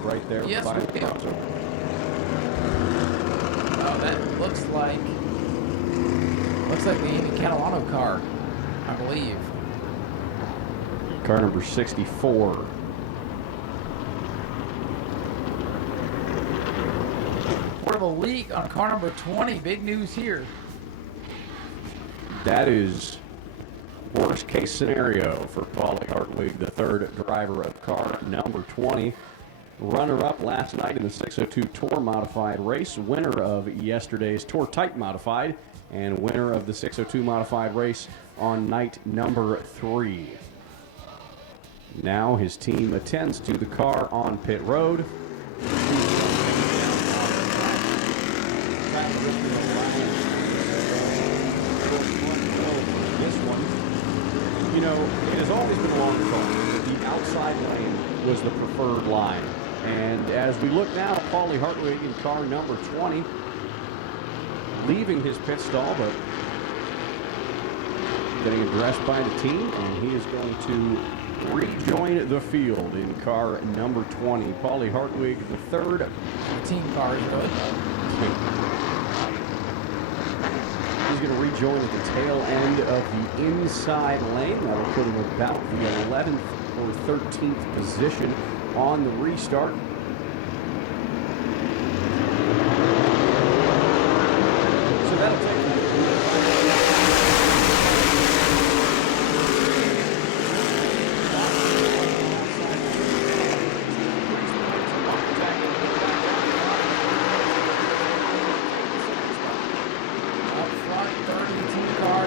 right there. Yes, by we the do. Couture. Oh, that looks like the Amy Catalano car, I believe. Car number 64. What of a leak on car number 20. Big news here. That is worst case scenario for Paulie Hartwig, the third driver of car number 20. Runner-up last night in the 602 Tour Modified race, winner of yesterday's Tour Type Modified, and winner of the 602 Modified race on night number 3. Now his team attends to the car on pit road. This one, you know, it has always been long thought that the outside lane was the preferred line. And as we look now, Paulie Hartwig in car number 20, leaving his pit stall, but getting addressed by the team, and he is going to rejoin the field in car number 20. Paulie Hartwig, the third. The team car is good. He's going to rejoin at the tail end of the inside lane. That will put him about the 11th or 13th position on the restart. So that'll take He's got a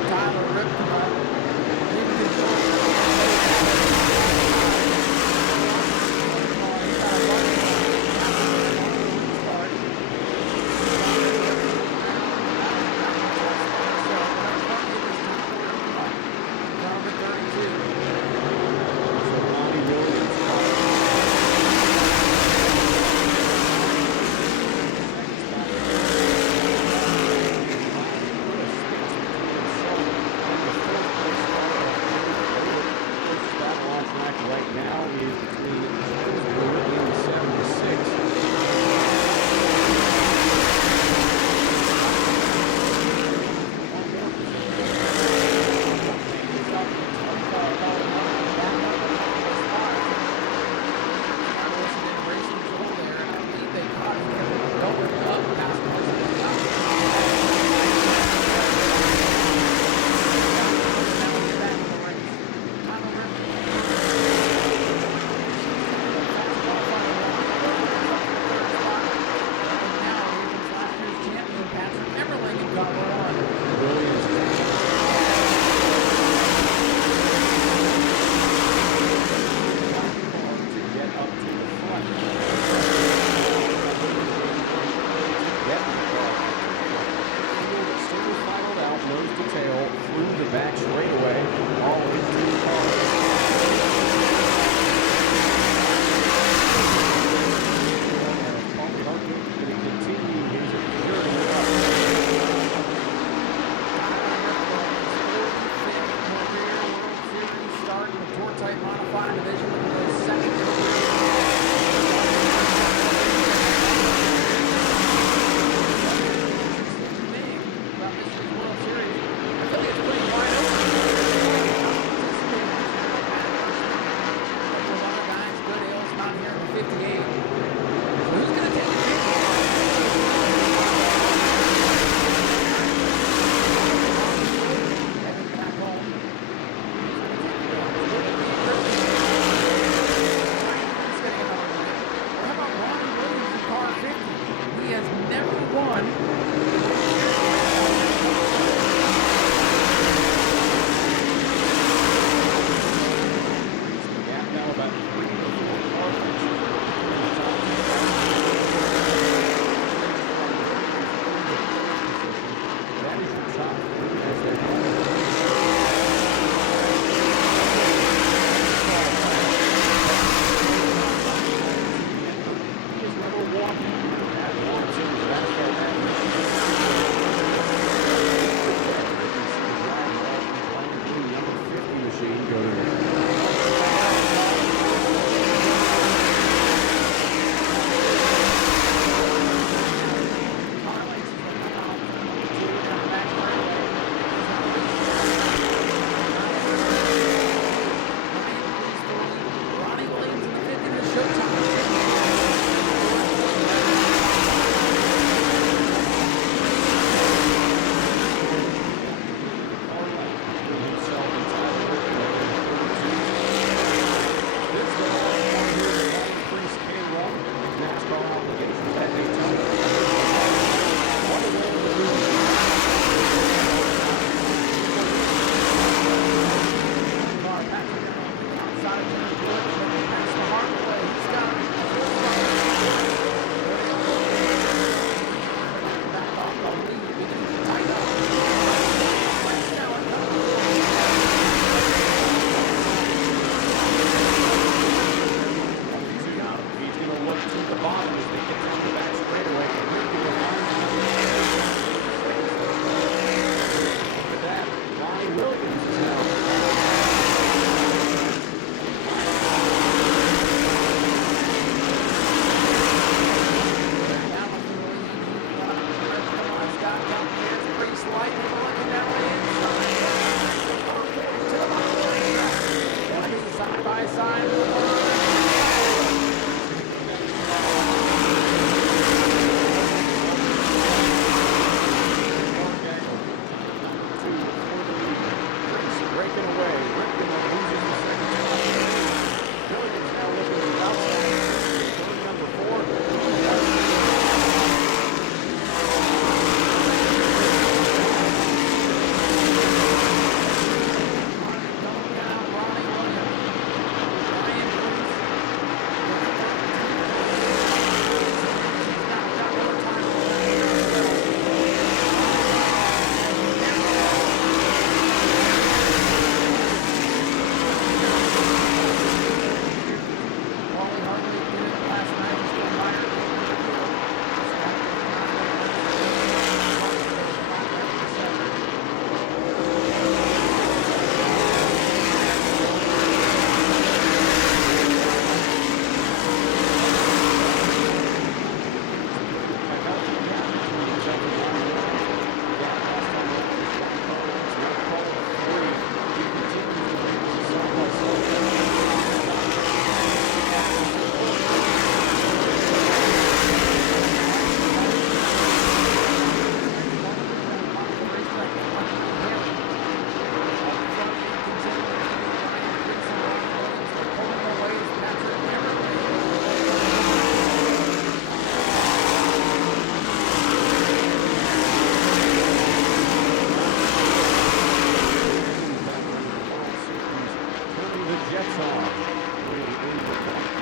song.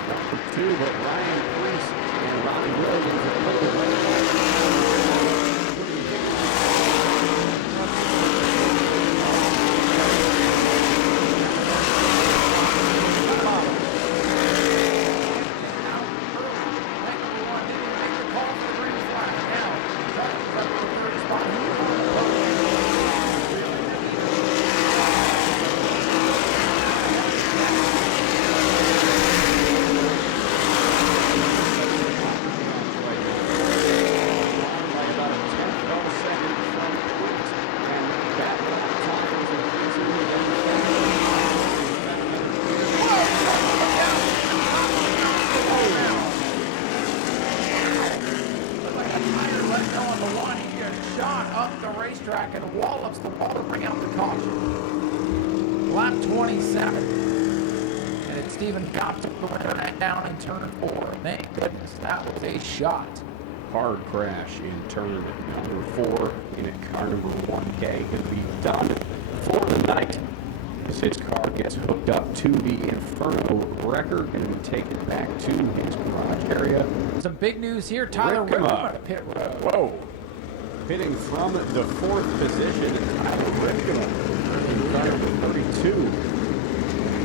Number 2, but Ryan Priest and Ronnie Williams are shot. Hard crash in turn number 4 in car number 1K. Going to be done for the night as his car gets hooked up to the Inferno wrecker. Going to be taken back to his garage area. Some big news here. Tyler Ripkema at pit road. Whoa. Pitting from the 4th position, Tyler Ripkema in car number 32.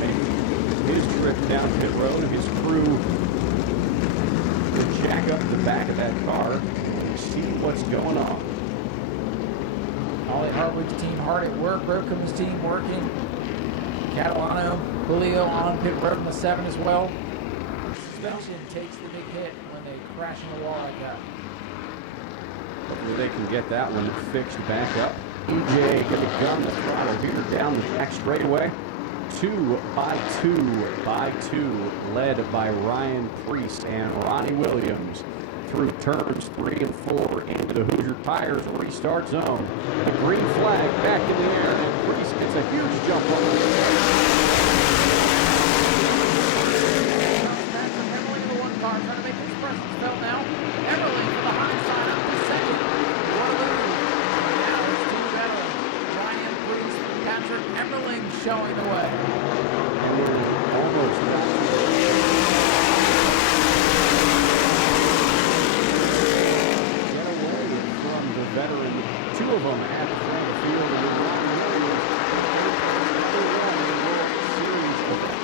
Making his trip down pit road. His crew to jack up the back of that car and see what's going on. Ollie Hartwig's team hard at work. Ripkema's team working. Catalano, Julio on pit road in the 7 as well. Suspension takes the big hit when they crash in the wall like that. Hopefully they can get that one fixed back up. EJ going to gun the throttle here down the back straightaway. 2 by 2 by 2, led by Ryan Priest and Ronnie Williams through turns 3 and 4 into the Hoosier Tires restart zone. The green flag back in the air, and Priest gets a huge jump on the Trying to make his presence felt now. Everly for the high side up to second. Now it's 2 veterans. Ryan Priest, Patrick Everling showing the way. And we're almost back to get away from the veteran. 2 of them at the front of the field, and then Ron Williams number 1 in the World Series event.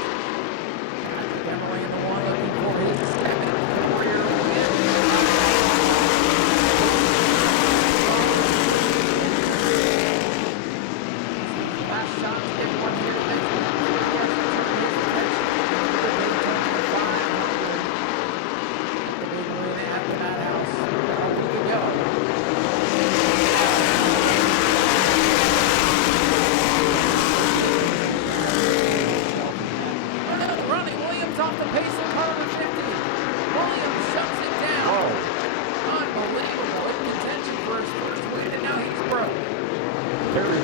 Patrick Everling in the 1 looking for his 7th career win. Last shot to everyone here to make it. The big win at the Madhouse a week ago. Ronnie Williams off the pace of car number 50. Williams shuts it down. Unbelievable. In contention for his first win, and now he's broke. Very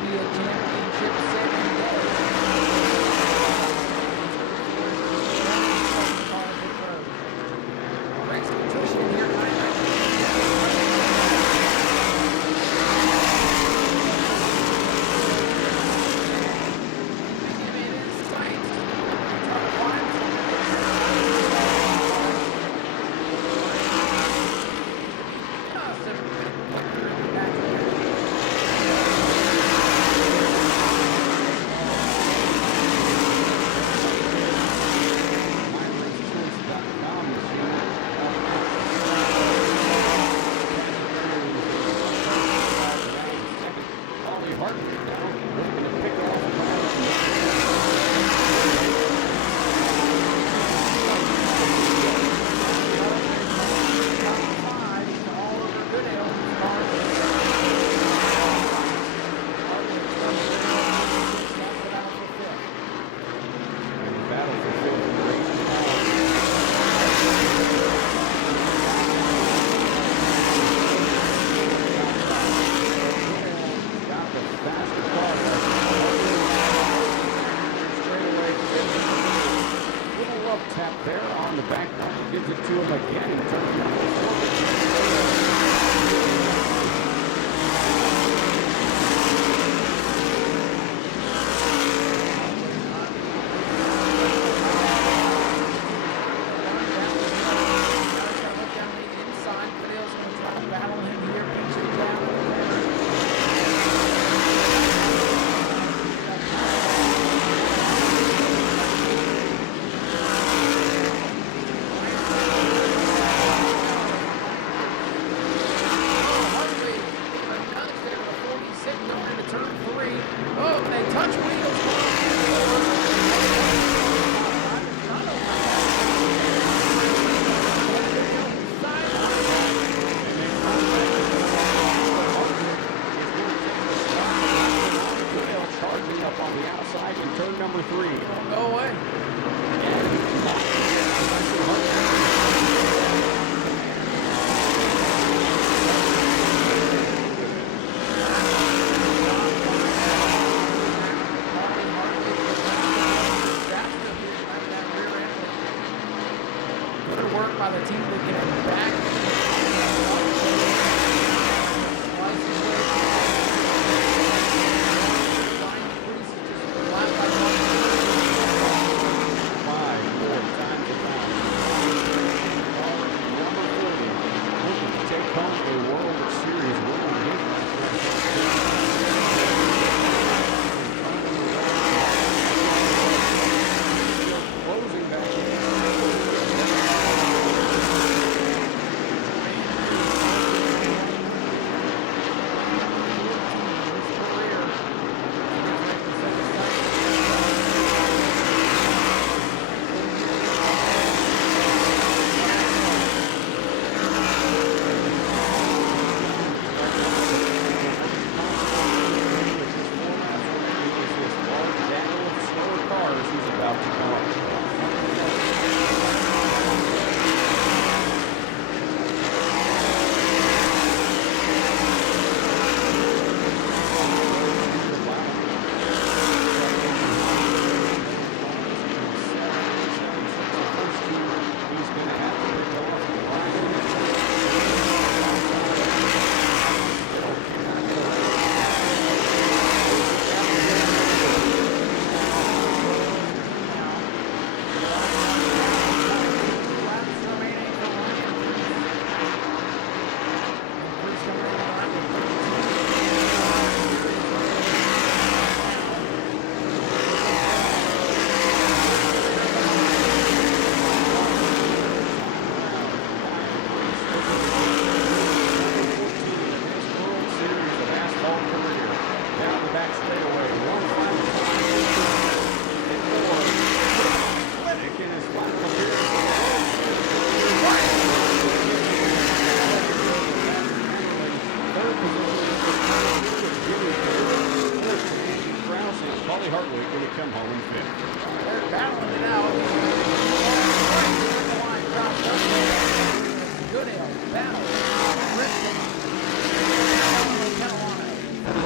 be a championship setting day. Race competition here tonight.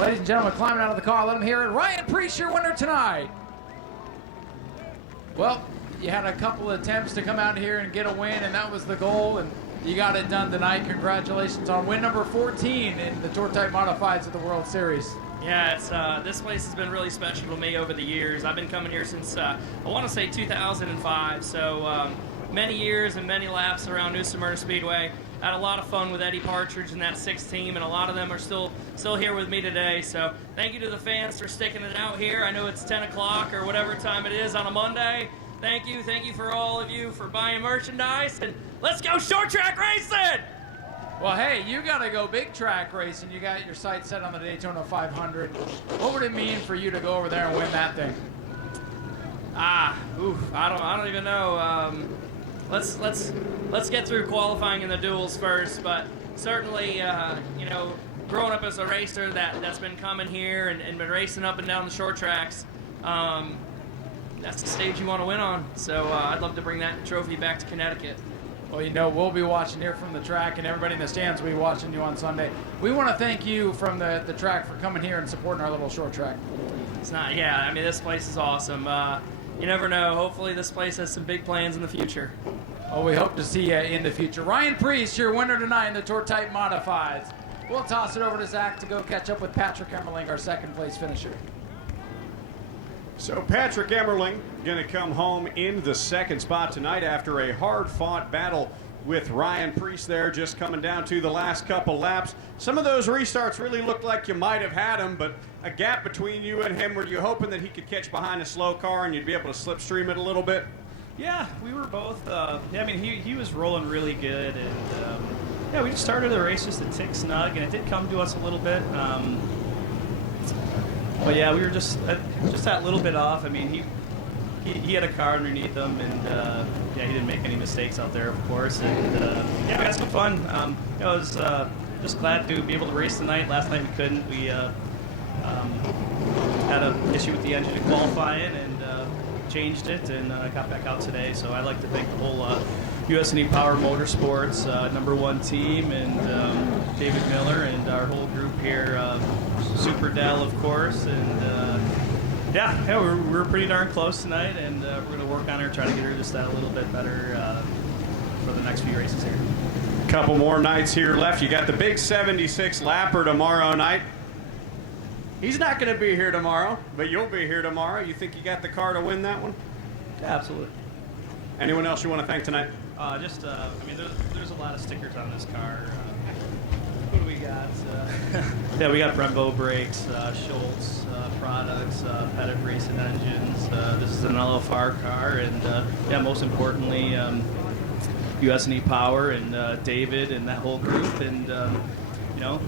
Ladies and gentlemen, climbing out of the car, let them hear it. Ryan Priest, your winner tonight. Well, you had a couple of attempts to come out here and get a win, and that was the goal, and you got it done tonight. Congratulations on win number 14 in the Tour Type Modifieds of the World Series. Yeah, it's this place has been really special to me over the years. I've been coming here since, I want to say 2005, so many years and many laps around Nau Smyrna Speedway. I had a lot of fun with Eddie Partridge and that 6 team, and a lot of them are still here with me today. So thank you to the fans for sticking it out here. I know it's 10 o'clock or whatever time it is on a Monday. Thank you for all of you for buying merchandise, and let's go short track racing! Well, hey, you got to go big track racing. You got your sights set on the Daytona 500. What would it mean for you to go over there and win that thing? I don't even know. Let's get through qualifying in the duels first, but certainly, growing up as a racer that's been coming here and been racing up and down the short tracks, that's the stage you want to win on. So I'd love to bring that trophy back to Connecticut. Well, we'll be watching here from the track, and everybody in the stands will be watching you on Sunday. We want to thank you from the track for coming here and supporting our little short track. This place is awesome. You never know. Hopefully this place has some big plans in the future. Oh, we hope to see you in the future. Ryan Priest, your winner tonight in the Tour Type Modifieds. We'll toss it over to Zach to go catch up with Patrick Emmerling, our second place finisher. So Patrick Emmerling going to come home in the second spot tonight after a hard-fought battle with Ryan Priest there, just coming down to the last couple laps. Some of those restarts really looked like you might have had him, but a gap between you and him, were you hoping that he could catch behind a slow car and you'd be able to slipstream it a little bit? Yeah, we were both. He was rolling really good, and we just started the race just a tick snug, and it did come to us a little bit. But yeah, we were just that little bit off. I mean, he had a car underneath him, and he didn't make any mistakes out there, of course. And we had some fun. I was just glad to be able to race tonight. Last night we couldn't. We had an issue with the engine in qualifying and changed it, and got back out today. So I'd like to thank the whole US&E Power Motorsports #1 team, and David Miller and our whole group here. Super Dell, of course, and we're pretty darn close tonight, and we're going to work on her, try to get her just that a little bit better for the next few races here. Couple more nights here left. You got the big 76 lapper tomorrow night. He's not going to be here tomorrow, but you'll be here tomorrow. You think you got the car to win that one? Yeah, absolutely. Anyone else you want to thank tonight? There's a lot of stickers on this car. What do we got? We got Brembo brakes, Schultz products, Pettit Racing engines. This is an LFR car, and most importantly, US&E Power and David and that whole group, and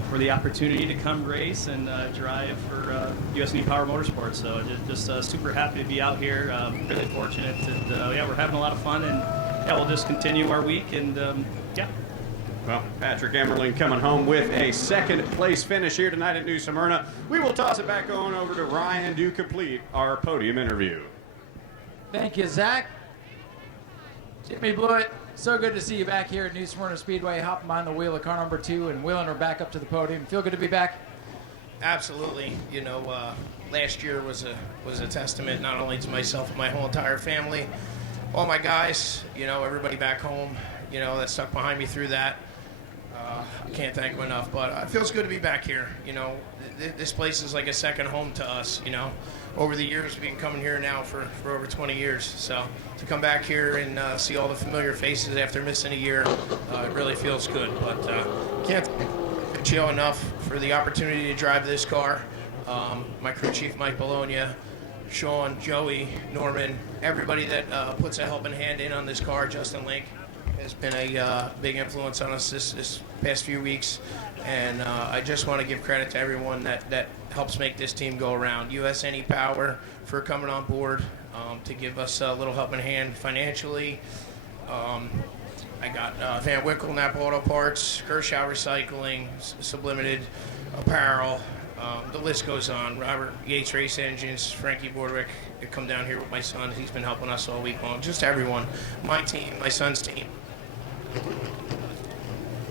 for the opportunity to come race and drive for US&E Power Motorsports. So just super happy to be out here. Really fortunate, and we're having a lot of fun, and we'll just continue our week, and Well, Patrick Emmerling coming home with a second place finish here tonight at Nau Smyrna. We will toss it back on over to Ryan to complete our podium interview. Thank you, Zach. Jimmy Blewett, so good to see you back here at Nau Smyrna Speedway, hopping behind the wheel of car number 2 and wheeling her back up to the podium. Feel good to be back? Absolutely. Last year was a testament not only to myself and my whole entire family, all my guys, everybody back home, that stuck behind me through that. I can't thank them enough, but it feels good to be back here. This place is like a second home to us. Over the years, we've been coming here now for over 20 years. So to come back here and see all the familiar faces after missing a year, it really feels good. But can't thank you enough for the opportunity to drive this car. My crew chief, Mike Bologna, Sean, Joey, Norman, everybody that puts a helping hand in on this car, Justin Link, has been a big influence on us this past few weeks, and I just want to give credit to everyone that helps make this team go around. US&E Power for coming on board to give us a little helping hand financially. I got Van Wickle, Napa Auto Parts, Gershow Recycling, Sublimited Apparel. The list goes on. Robert Yates Race Engines, Frankie Bordwick, come down here with my son. He's been helping us all week long. Just everyone. My team, my son's team.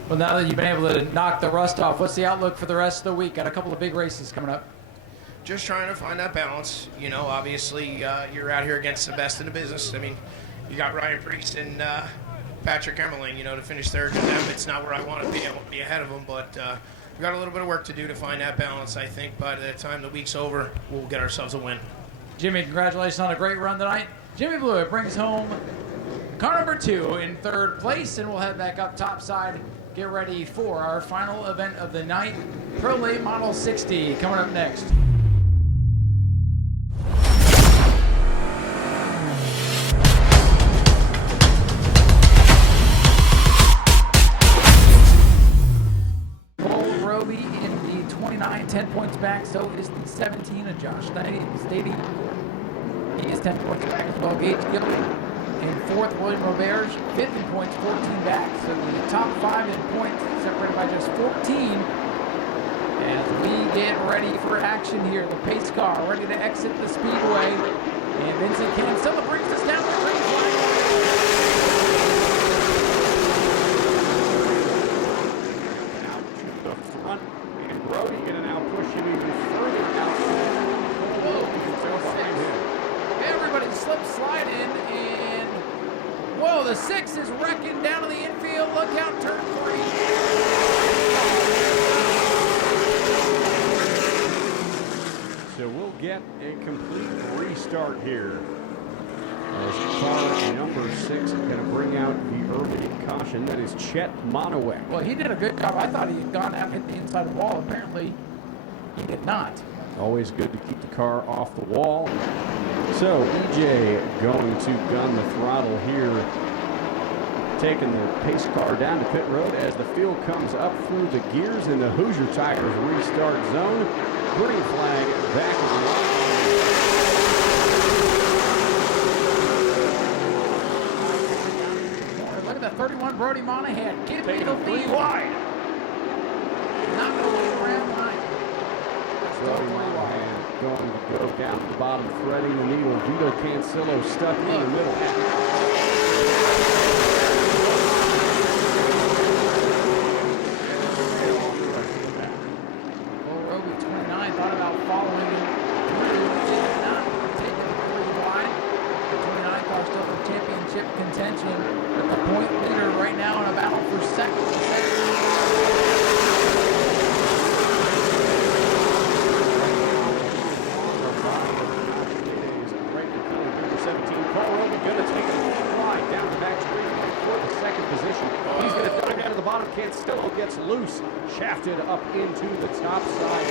Well, now that you've been able to knock the rust off, what's the outlook for the rest of the week? Got a couple of big races coming up. Just trying to find that balance. You know, obviously, you're out here against the best in the business. I mean, you got Ryan Priest and Patrick Emmerling, you know, to finish third with them. It's not where I want to be. I want to be ahead of them, but we got a little bit of work to do to find that balance. I think by the time the week's over, we'll get ourselves a win. Jimmy, congratulations on a great run tonight. Jimmy Blewett brings home car number 2 in third place, and we'll head back up topside. Get ready for our final event of the night, Pro Late Model 60, coming up next. Cole Roby in the 29, 10 points back. So is the 17 of Josh Stady. He is 10 points back as well. Gage Gilbert in 4th, William Roberge, 5th in points, 14 back. So the top 5 in points separated by just 14. As we get ready for action here, the pace car ready to exit the speedway. And Vincent Cancella brings us down the green flag. The front, and Brody going to now push him even further out. Everybody slip slide in, and whoa, the 6 is wrecking down to the infield. Look out, turn 3. So we'll get a complete restart here. As car number 6 is going to bring out the early caution. That is Chet Monowek. Well, he did a good job. I thought he had gone out and hit the inside wall. Apparently, he did not. Always good to keep the car off the wall. So EJ going to gun the throttle here, taking the pace car down to pit road as the field comes up through the gears in the Hoosier Tigers restart zone. Green flag back in the line. Look at the 31 Brody Monahan. Give me the lead. Wide. Not going around line. Brody Monahan going to go down to the bottom, threading the needle. Vito Cancillo stuck in the middle. Contention, but the point leader right now in a battle for second. Number 17, Cole Roby going to take a ride down the back street for the second position. He's going to dive down to the bottom. Cancillo gets loose, shafted up into the top side.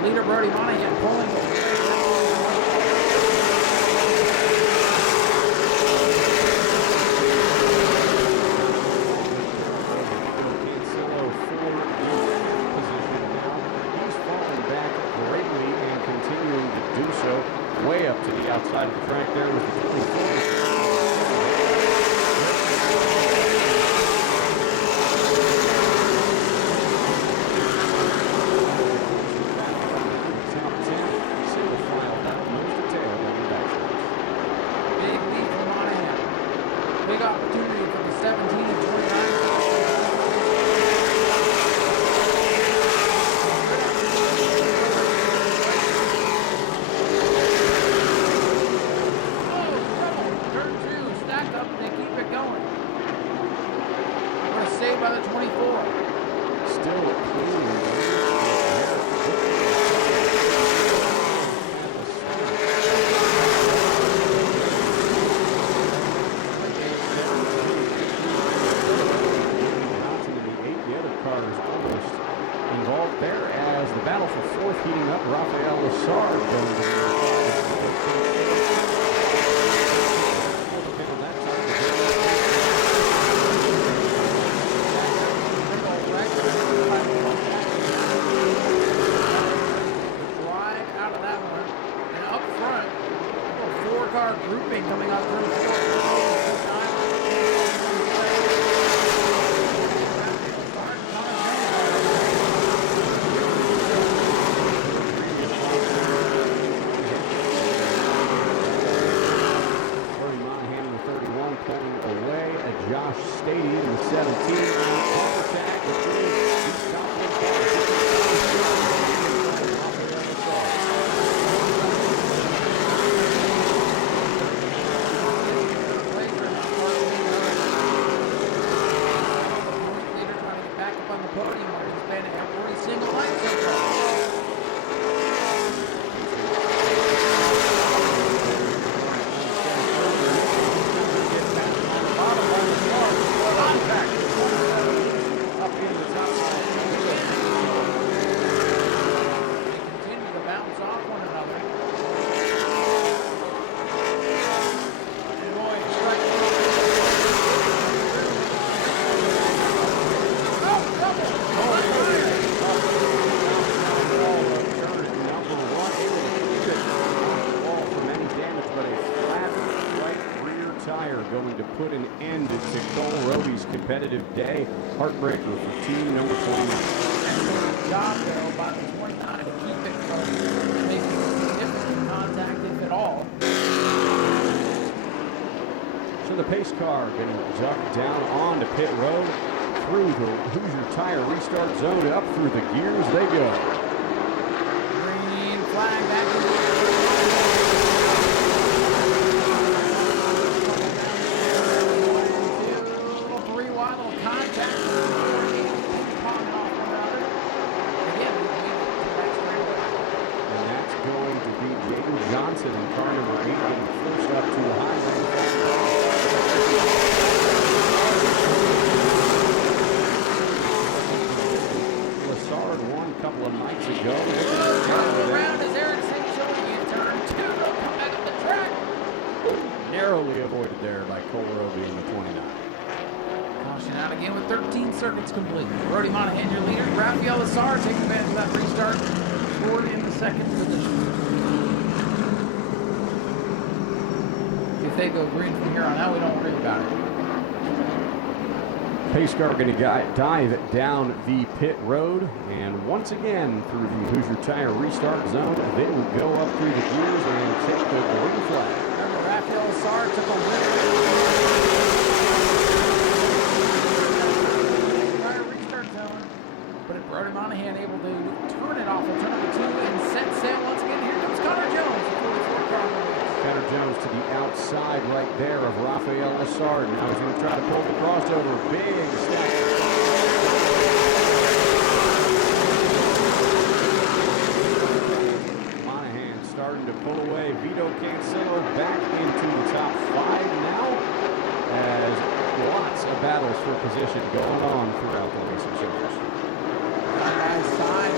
Leader Brody Monahan pulling. He's falling back greatly and continuing to do so way up to the outside of the track there with the 24. Big opportunity for the 17 and 29. Oh, turn 2, stack up, and they keep it going. We're saved by the 24. Still clean. There as the battle for fourth heating up. Rafael Lassard going to drive out of that one. And up front, a 4-car grouping coming up through. put an end to Cole Roby's competitive day. Heartbreaker for team number 29. Excellent job, though, by the 29 to keep it from making significant contact, if at all. So the pace car going to duck down onto pit road through the Hoosier Tire restart zone, up through the gears they go. Green flag back in the three wide little contact. And that's going to be Jaden Johnson in car number 8 getting forced up to the high ground. Couple of nights ago. Turn around as Eric St. Joe turn 2 to come back up the track. Narrowly avoided there by Cole Roby in the 29. Caution out again with 13 circuits complete. Brody Monahan, your leader. Raphael Lazar taking advantage of that restart. Scored in the second position. If they go green from here on out, we don't worry about it. Pace car going to dive down the pit road, and once again through the Hoosier Tire restart zone, they will go up through the gears and take the green flag. Remember, Raphael Lazar took a restart zone, but Brody Monahan able to turn it off and turn number 2 and set sail once again. Here comes Connor Jones, the 44 car. Connor Jones to the outside right there of Raphael Lassard. Now he's going to try to pull the crossover. Big stack. Monahan starting to pull away. Vito Cancelo back into the top 5 now, as lots of battles for position going on throughout the racing circuits. Side by side.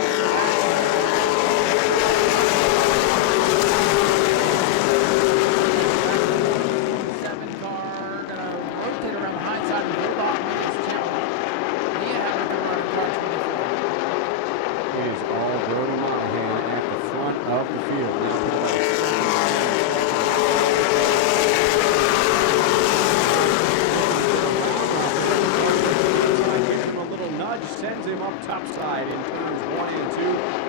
Sends him up topside in turns 1 and 2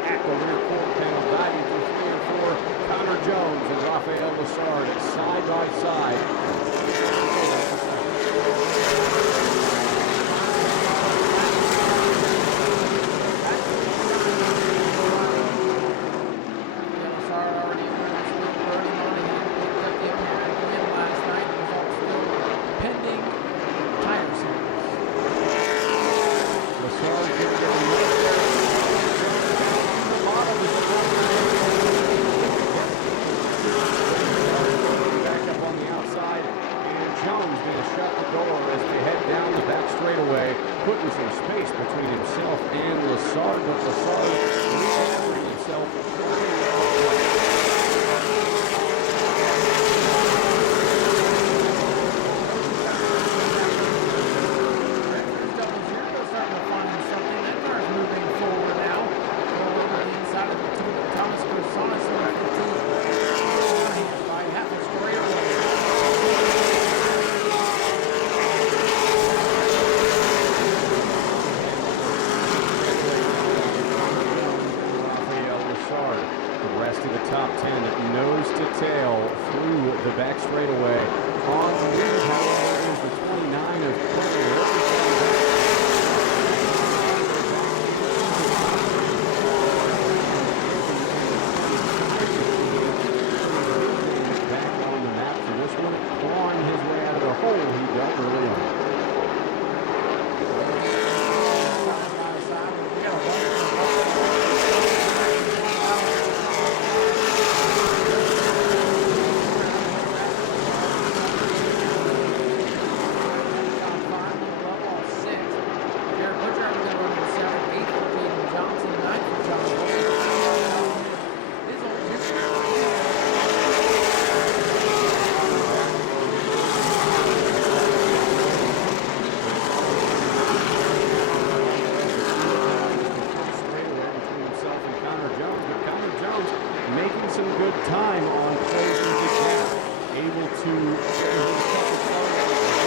at the rear quarter panel, diving through 3 and 4. Connor Jones and Raphael Lassard side by side. Putting some space between himself and Lassard, but Lassard re-gathering himself. Starting to find something. That car's moving forward now. Over on the inside of the two. Thomas Grisons by half a straight away. To the top 10, nose to tail through the back straightaway. On the lead, however, is the 29 of Clyde. Back on the map for this one, clawing his way out of the hole he dug early on. Time on closing the gap, able to get a couple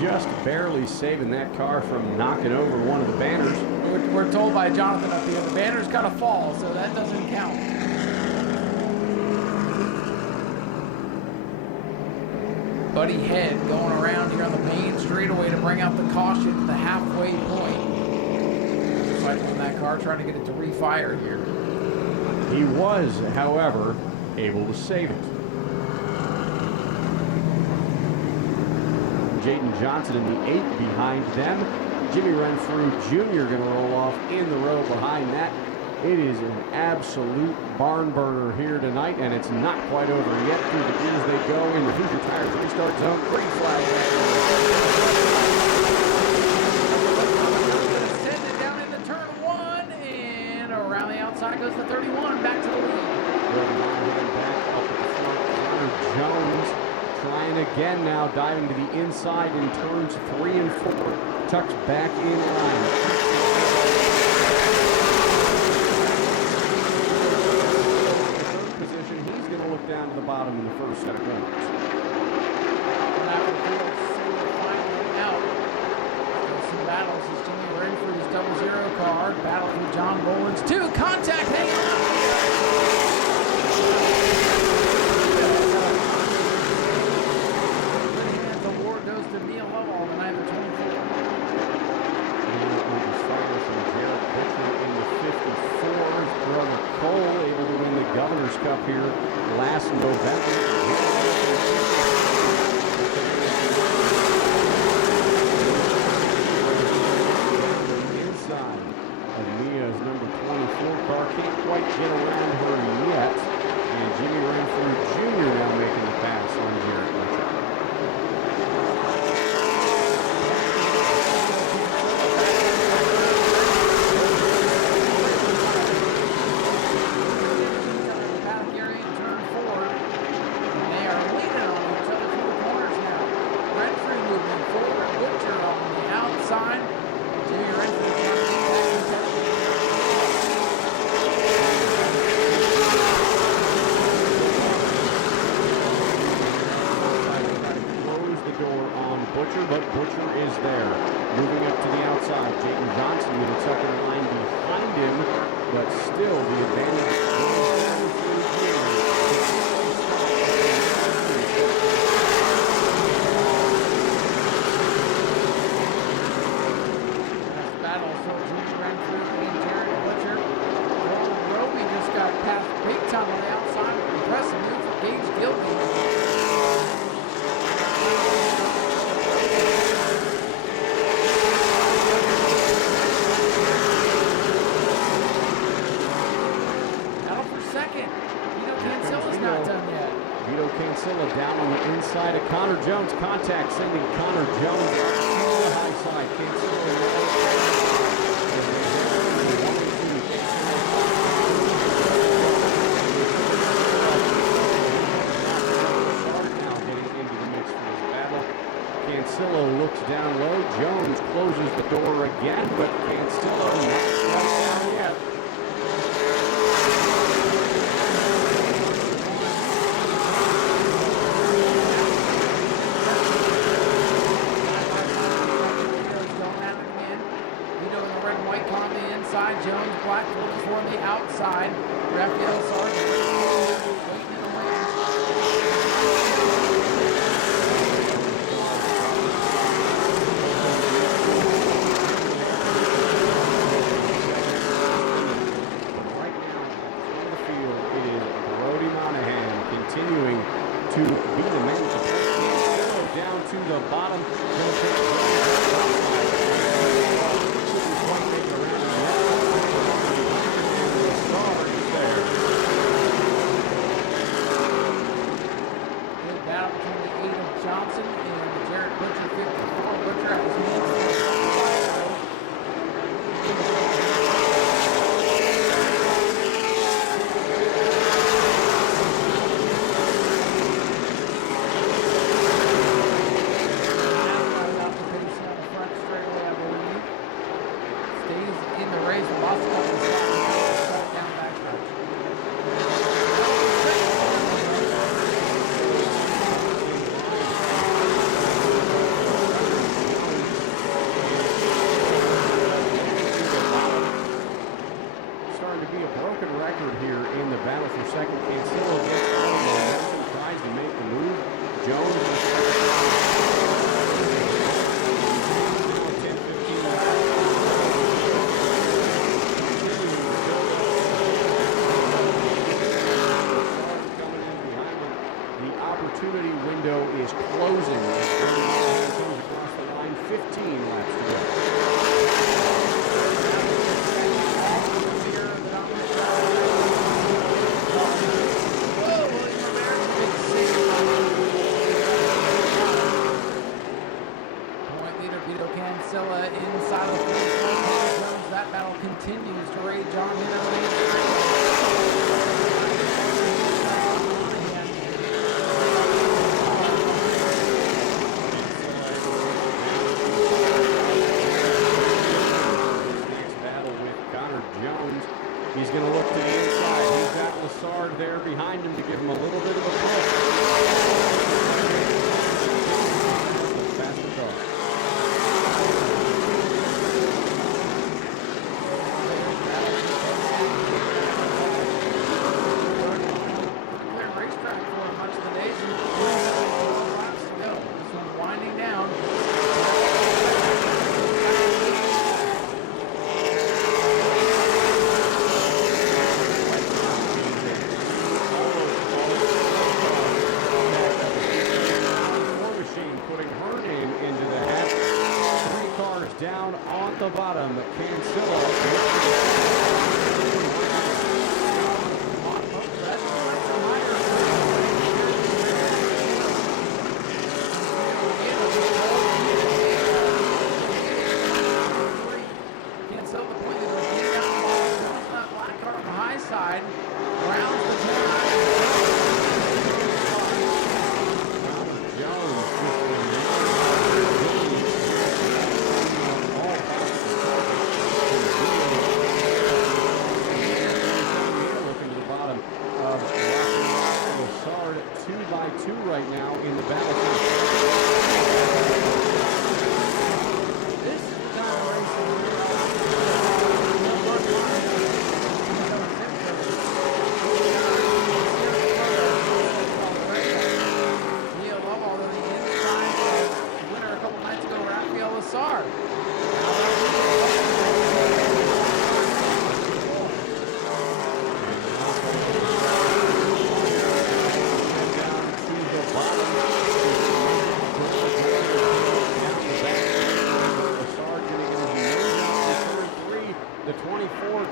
Just barely saving that car from knocking over one of the banners. We're told by Jonathan up here, the banner's got to fall, so that doesn't count. Buddy Head going around here on the main straightaway to bring out the caution at the halfway point. Cycling that car, trying to get it to refire here. He was, however, able to save it. Jaden Johnson in the 8 behind them. Jimmy Renfrew Jr. going to roll off in the row behind that. It is an absolute barn burner here tonight, and it's not quite over yet. Through the gears they go in the Couture Tires restart zone. Green flag. Send it down into turn 1, and around the outside goes the 31, back to the lead. Back up at the front. Connor Jones trying again now, diving to the inside in turns 3 and 4. Tucks back in line. Position, he's going to look down to the bottom in the first set of corners. Out. There's some battles as Jimmy Renfrew's 00 car. Battle with John Boland's 2. Contact, hang on. Governor's Cup here last November. Inside of Mia's number 24 car, can't quite get around her yet. And Jimmy Renfrew Jr. now making the pass on Jarrett Mitchell. But Butcher is there. Moving up to the outside. Jayden Johnson with a tucker line behind him, but still the advantage. Battle, so down on the inside of Connor Jones. Contact sending Connor Jones to the high side. Can't see Cancillo looks down low. Jones closes the door again, but Cancillo not right down yet. Vito in the red and white on the inside. Jones black for the outside. Raphael Sargent waiting in the wings. Continuing to be the man to down to the bottom. Good battle between the 8 of Johnson and the Jared Butcher 54. Butcher at his hands.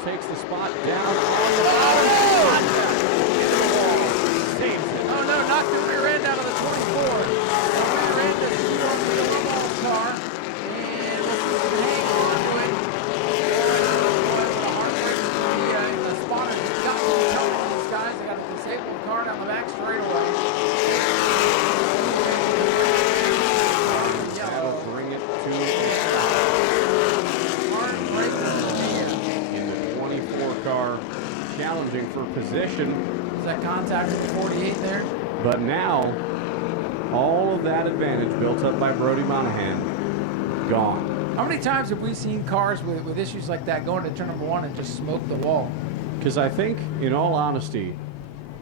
takes the spot down on the bottom. Oh no, knocked the rear end out of the position. Is that contact with the 48 there? But now, all of that advantage built up by Brody Monahan, gone. How many times have we seen cars with issues like that go into turn number 1 and just smoke the wall? Because I think, in all honesty,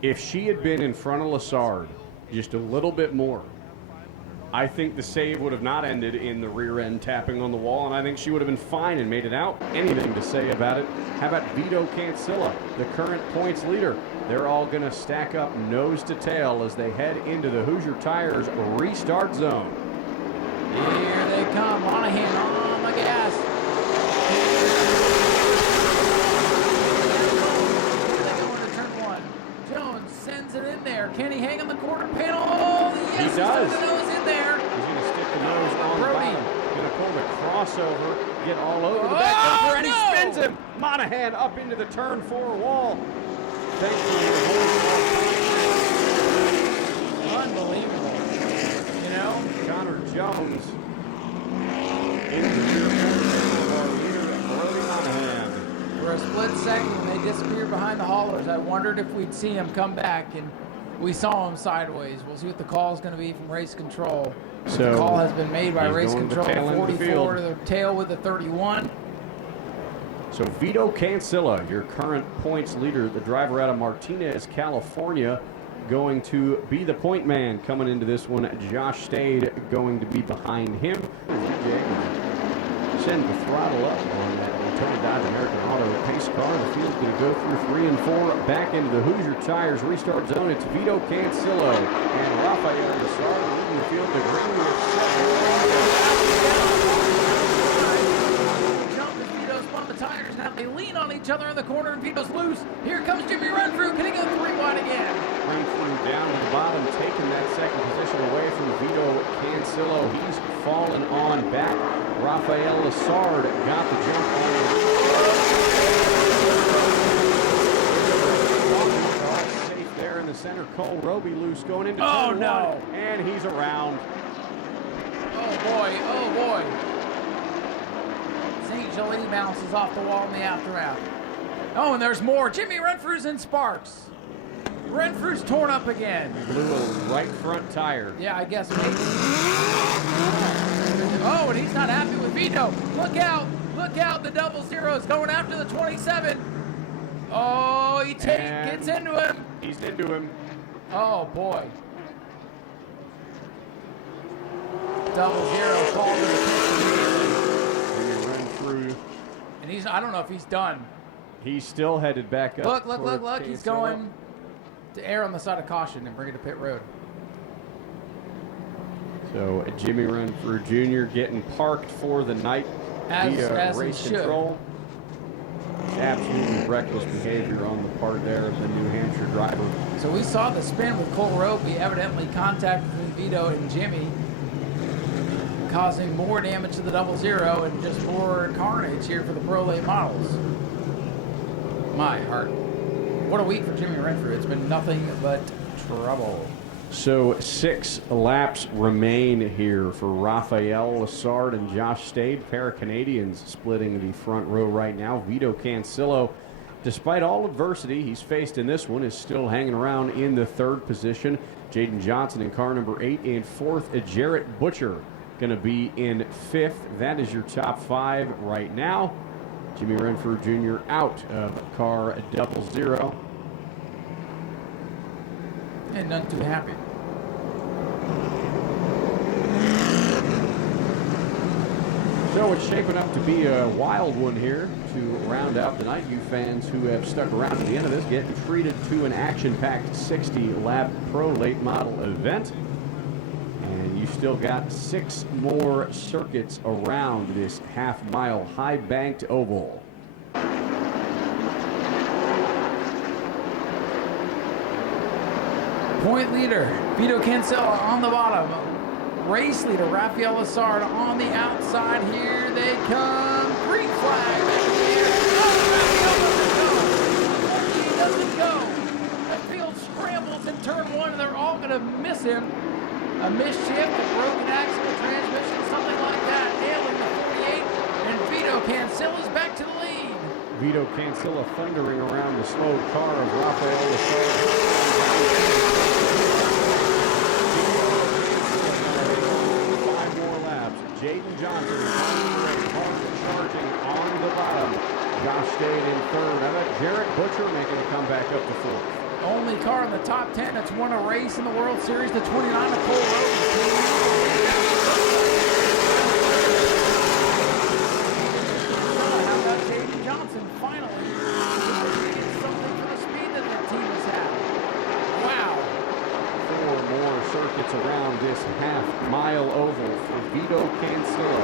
if she had been in front of Lassard just a little bit more, I think the save would have not ended in the rear end tapping on the wall, and I think she would have been fine and made it out. Anything to say about it? How about Vito Cancilla, the current points leader? They're all going to stack up nose to tail as they head into the Hoosier Tires restart zone. Here they come. Monahan on the gas. They go into turn 1. Jones sends it in there. Can he hang on the quarter panel? Oh, yes, he does. He's got the nose in there. He's going to stick the nose on the Brody. bottom. Going to pull the crossover, get all over the back bumper, and he spins him. Monahan up into the turn 4 wall. Thankfully, unbelievable. You know, Connor Jones into the rear corner of our leader, Brody Monahan. For a split second, when they disappeared behind the haulers, I wondered if we'd see him come back, and we saw him sideways. We'll see what the call is going to be from race control. So the call has been made by he's race going to the control. tail end of the 44 field. to the tail with the 31. So Vito Cancilla, your current points leader, the driver out of Martinez, California, going to be the point man coming into this one. Josh Stade going to be behind him. Send the throttle up on that Tony Dodge American Auto pace car. The field's going to go through 3 and 4 back into the Hoosier Tires restart zone. It's Vito Cancillo and Rafael Lassard leading the field to green with 7. Vito's spun the tires. Now they lean on each other in the corner, and Vito's loose. Here comes Jimmy Renfrew. Can he go 3 wide again? Renfrew down to the bottom, taking that second position away from Vito Cancillo. He's fallen on back. Rafael Lassard got the jump on safe there in the center. Cole Roby loose going into turn 1, and he's around. Oh boy, oh boy. St. Gelée bounces off the wall in the aftermath. Oh, and there's more. Jimmy Renfrew's in sparks. Renfrew's torn up again. Blew a right front tire. Yeah, I guess maybe. Oh, and he's not happy with Vito. Look out, the 00 is going after the 27. Oh, he gets into him. He's into him. Oh, boy. 00 called to the Renfrew. And I don't know if he's done. He's still headed back up. Look. He's going to err on the side of caution and bring it to pit road. So Jimmy Renfrew Jr. getting parked for the night via race control. Absolutely reckless behavior on the part there of the New Hampshire driver. So we saw the spin with Cole Roby, evidently contact between Vito and Jimmy, causing more damage to the 00 and just more carnage here for the Pro Late models. My heart. What a week for Jimmy Renfrew. It's been nothing but trouble. So 6 laps remain here for Rafael Lassard and Josh Stade, pair of Canadians splitting the front row right now. Vito Cancillo, despite all adversity he's faced in this one, is still hanging around in the 3rd position. Jaden Johnson in car number 8 and 4th. Jarrett Butcher going to be in 5th. That is your top 5 right now. Jimmy Renfrew Jr. out of car 00. And none too happy. So it's shaping up to be a wild one here to round out the night. You fans who have stuck around to the end of this getting treated to an action-packed 60-lap Pro Late Model event. And you still got 6 more circuits around this half-mile high-banked oval. Point leader, Vito Cancilla on the bottom. Race leader, Rafael Lassard on the outside. Here they come. Green flag. He doesn't go. The field scrambles in turn 1, and they're all going to miss him. A misshift, a broken axle, a transmission, something like that. Nailing the 48, and Vito Cancilla's back to the lead. Vito Cancilla thundering around the slowed car of Rafael Lasar. 5 more laps. Jaden Johnson charging on the bottom. Josh stayed in third. How about Jarrett Butcher making a comeback up to fourth? Only car in the top 10 that's won a race in the World Series, the 29 of Cole Road. How about Jaden Johnson finally getting something for the speed that the team has had? Wow. 4 more circuits around this half-mile oval for Vito Cancilla.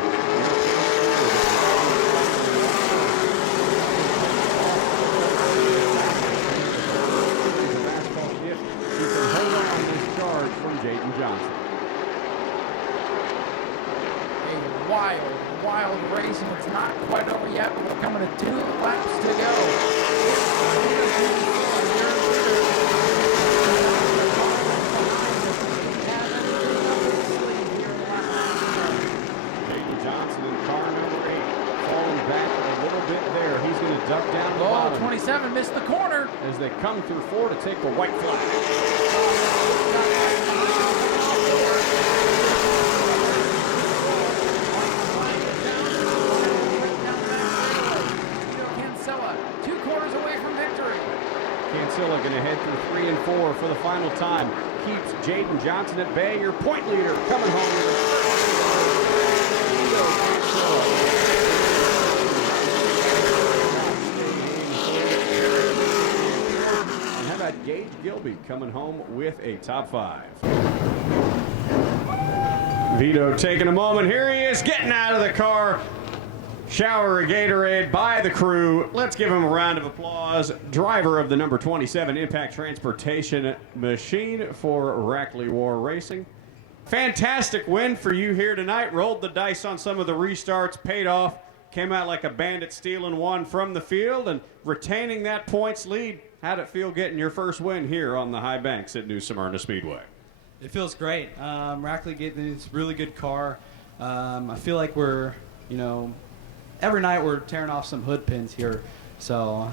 From Jaden Johnson. A wild race, and it's not quite over yet, but we're coming to 2 laps to go. Jaden Johnson in car number 8, falling back a little bit there. He's going to duck down the bottom. 27 missed the corner. As they come through 4 to take the white flag. Cancilla going to head through 3 and 4 for the final time. Keeps Jaden Johnson at bay. Your point leader coming home with and how about Gage Gilby coming home with a top 5? Vito taking a moment. Here he is getting out of the car. Shower of Gatorade by the crew. Let's give him a round of applause. Driver of the number 27 Impact Transportation machine for Rackley War Racing. Fantastic win for you here tonight. Rolled the dice on some of the restarts, paid off. Came out like a bandit stealing one from the field and retaining that points lead. How'd it feel getting your first win here on the high banks at New Smyrna Speedway? It feels great. Rackley gave me this really good car. I feel like we're, every night we're tearing off some hood pins here. So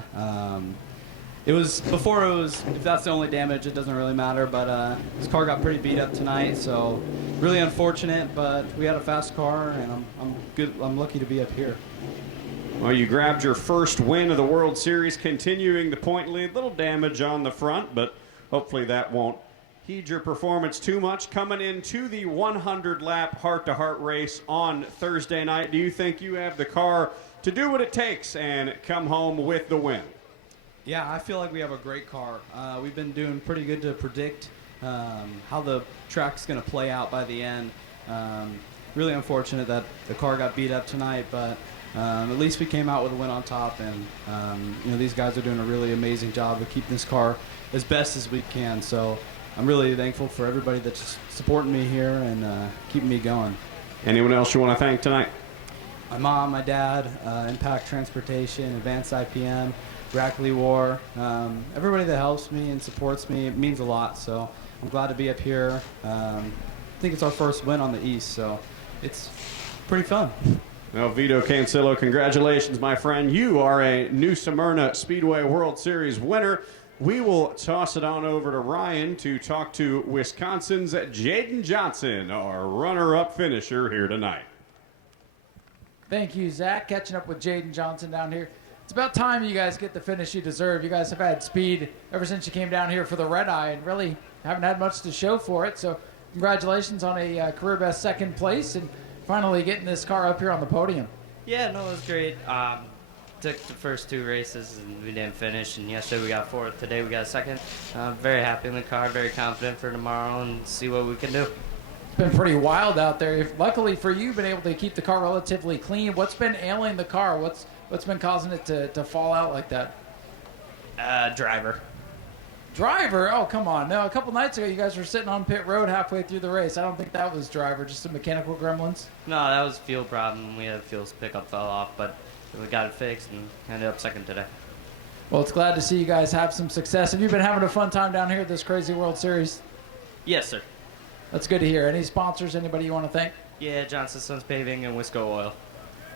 it was, before it was, if that's the only damage, it doesn't really matter. But this car got pretty beat up tonight. So really unfortunate, but we had a fast car and I'm good. I'm lucky to be up here. Well, you grabbed your first win of the World Series, continuing the point lead. Little damage on the front, but hopefully that won't heed your performance too much. Coming into the 100-lap heart-to-heart race on Thursday night, do you think you have the car to do what it takes and come home with the win? Yeah, I feel like we have a great car. We've been doing pretty good to predict how the track's going to play out by the end. Really unfortunate that the car got beat up tonight, but at least we came out with a win on top, and these guys are doing a really amazing job of keeping this car as best as we can. So I'm really thankful for everybody that's supporting me here and keeping me going. Anyone else you want to thank tonight? My mom, my dad, Impact Transportation, Advanced IPM, Rackley War, everybody that helps me and supports me. It means a lot, so I'm glad to be up here. I think it's our first win on the East, so it's pretty fun. Well, Vito Cancilla, congratulations, my friend. You are a New Smyrna Speedway World Series winner. We will toss it on over to Ryan to talk to Wisconsin's Jaden Johnson, our runner-up finisher here tonight. Thank you, Zach. Catching up with Jaden Johnson down here. It's about time you guys get the finish you deserve. You guys have had speed ever since you came down here for the red eye and really haven't had much to show for it. So congratulations on a career best second place and finally getting this car up here on the podium. Yeah, no, it was great. Took the first 2 races and we didn't finish, and yesterday we got 4th. Today we got a 2nd. Very happy in the car, very confident for tomorrow and see what we can do. It's been pretty wild out there. Luckily for you, you've been able to keep the car relatively clean. What's been ailing the car? What's been causing it to fall out like that? Driver. Driver? Oh, come on. No, a couple nights ago, you guys were sitting on pit road halfway through the race. I don't think that was driver, just some mechanical gremlins. No, that was a fuel problem. We had a fuel pickup fell off, but we got it fixed and ended up 2nd today. Well, it's glad to see you guys have some success. Have you been having a fun time down here at this crazy World Series? Yes, sir. That's good to hear. Any sponsors, anybody you want to thank? Yeah, Johnson Sons Paving and Wisco Oil.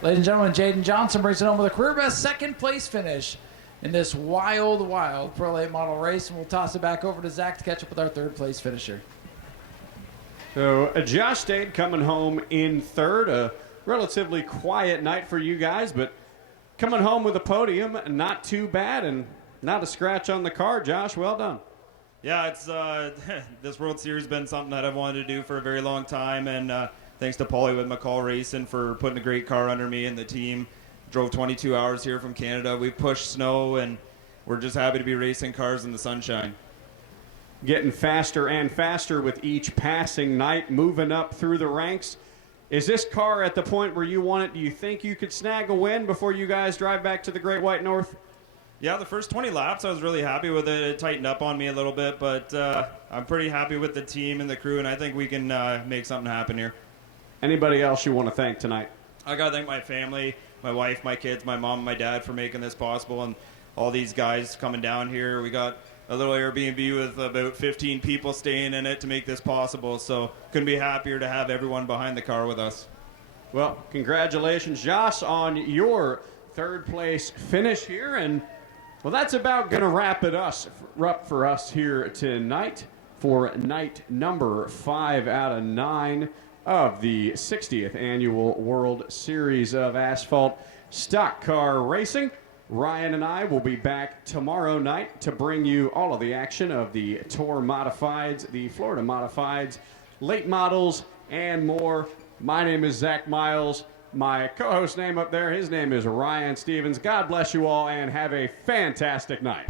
Ladies and gentlemen, Jaden Johnson brings it home with a career best second place finish in this wild Pro Late Model race, and we'll toss it back over to Zach to catch up with our third place finisher. So Josh Stade coming home in third. A relatively quiet night for you guys, but coming home with a podium, not too bad, and not a scratch on the car. Josh, well done. Yeah, it's this World Series has been something that I've wanted to do for a very long time, and thanks to Paulie with McCall Racing for putting a great car under me and the team. Drove 22 hours here from Canada. We've pushed snow, and we're just happy to be racing cars in the sunshine. Getting faster and faster with each passing night, moving up through the ranks. Is this car at the point where you want it? Do you think you could snag a win before you guys drive back to the Great White North? Yeah, the first 20 laps, I was really happy with it. It tightened up on me a little bit, but I'm pretty happy with the team and the crew, and I think we can make something happen here. Anybody else you want to thank tonight? I got to thank my family, my wife, my kids, my mom, and my dad for making this possible, and all these guys coming down here. We got a little Airbnb with about 15 people staying in it to make this possible, so couldn't be happier to have everyone behind the car with us. Well, congratulations, Josh, on your third place finish here, and well, that's about going to wrap it up for us here tonight for night number 5 out of 9 of the 60th Annual World Series of Asphalt Stock Car Racing. Ryan and I will be back tomorrow night to bring you all of the action of the Tour Modifieds, the Florida Modifieds, late models, and more. My name is Zach Miles. My co-host name up there, his name is Ryan Stevens. God bless you all and have a fantastic night.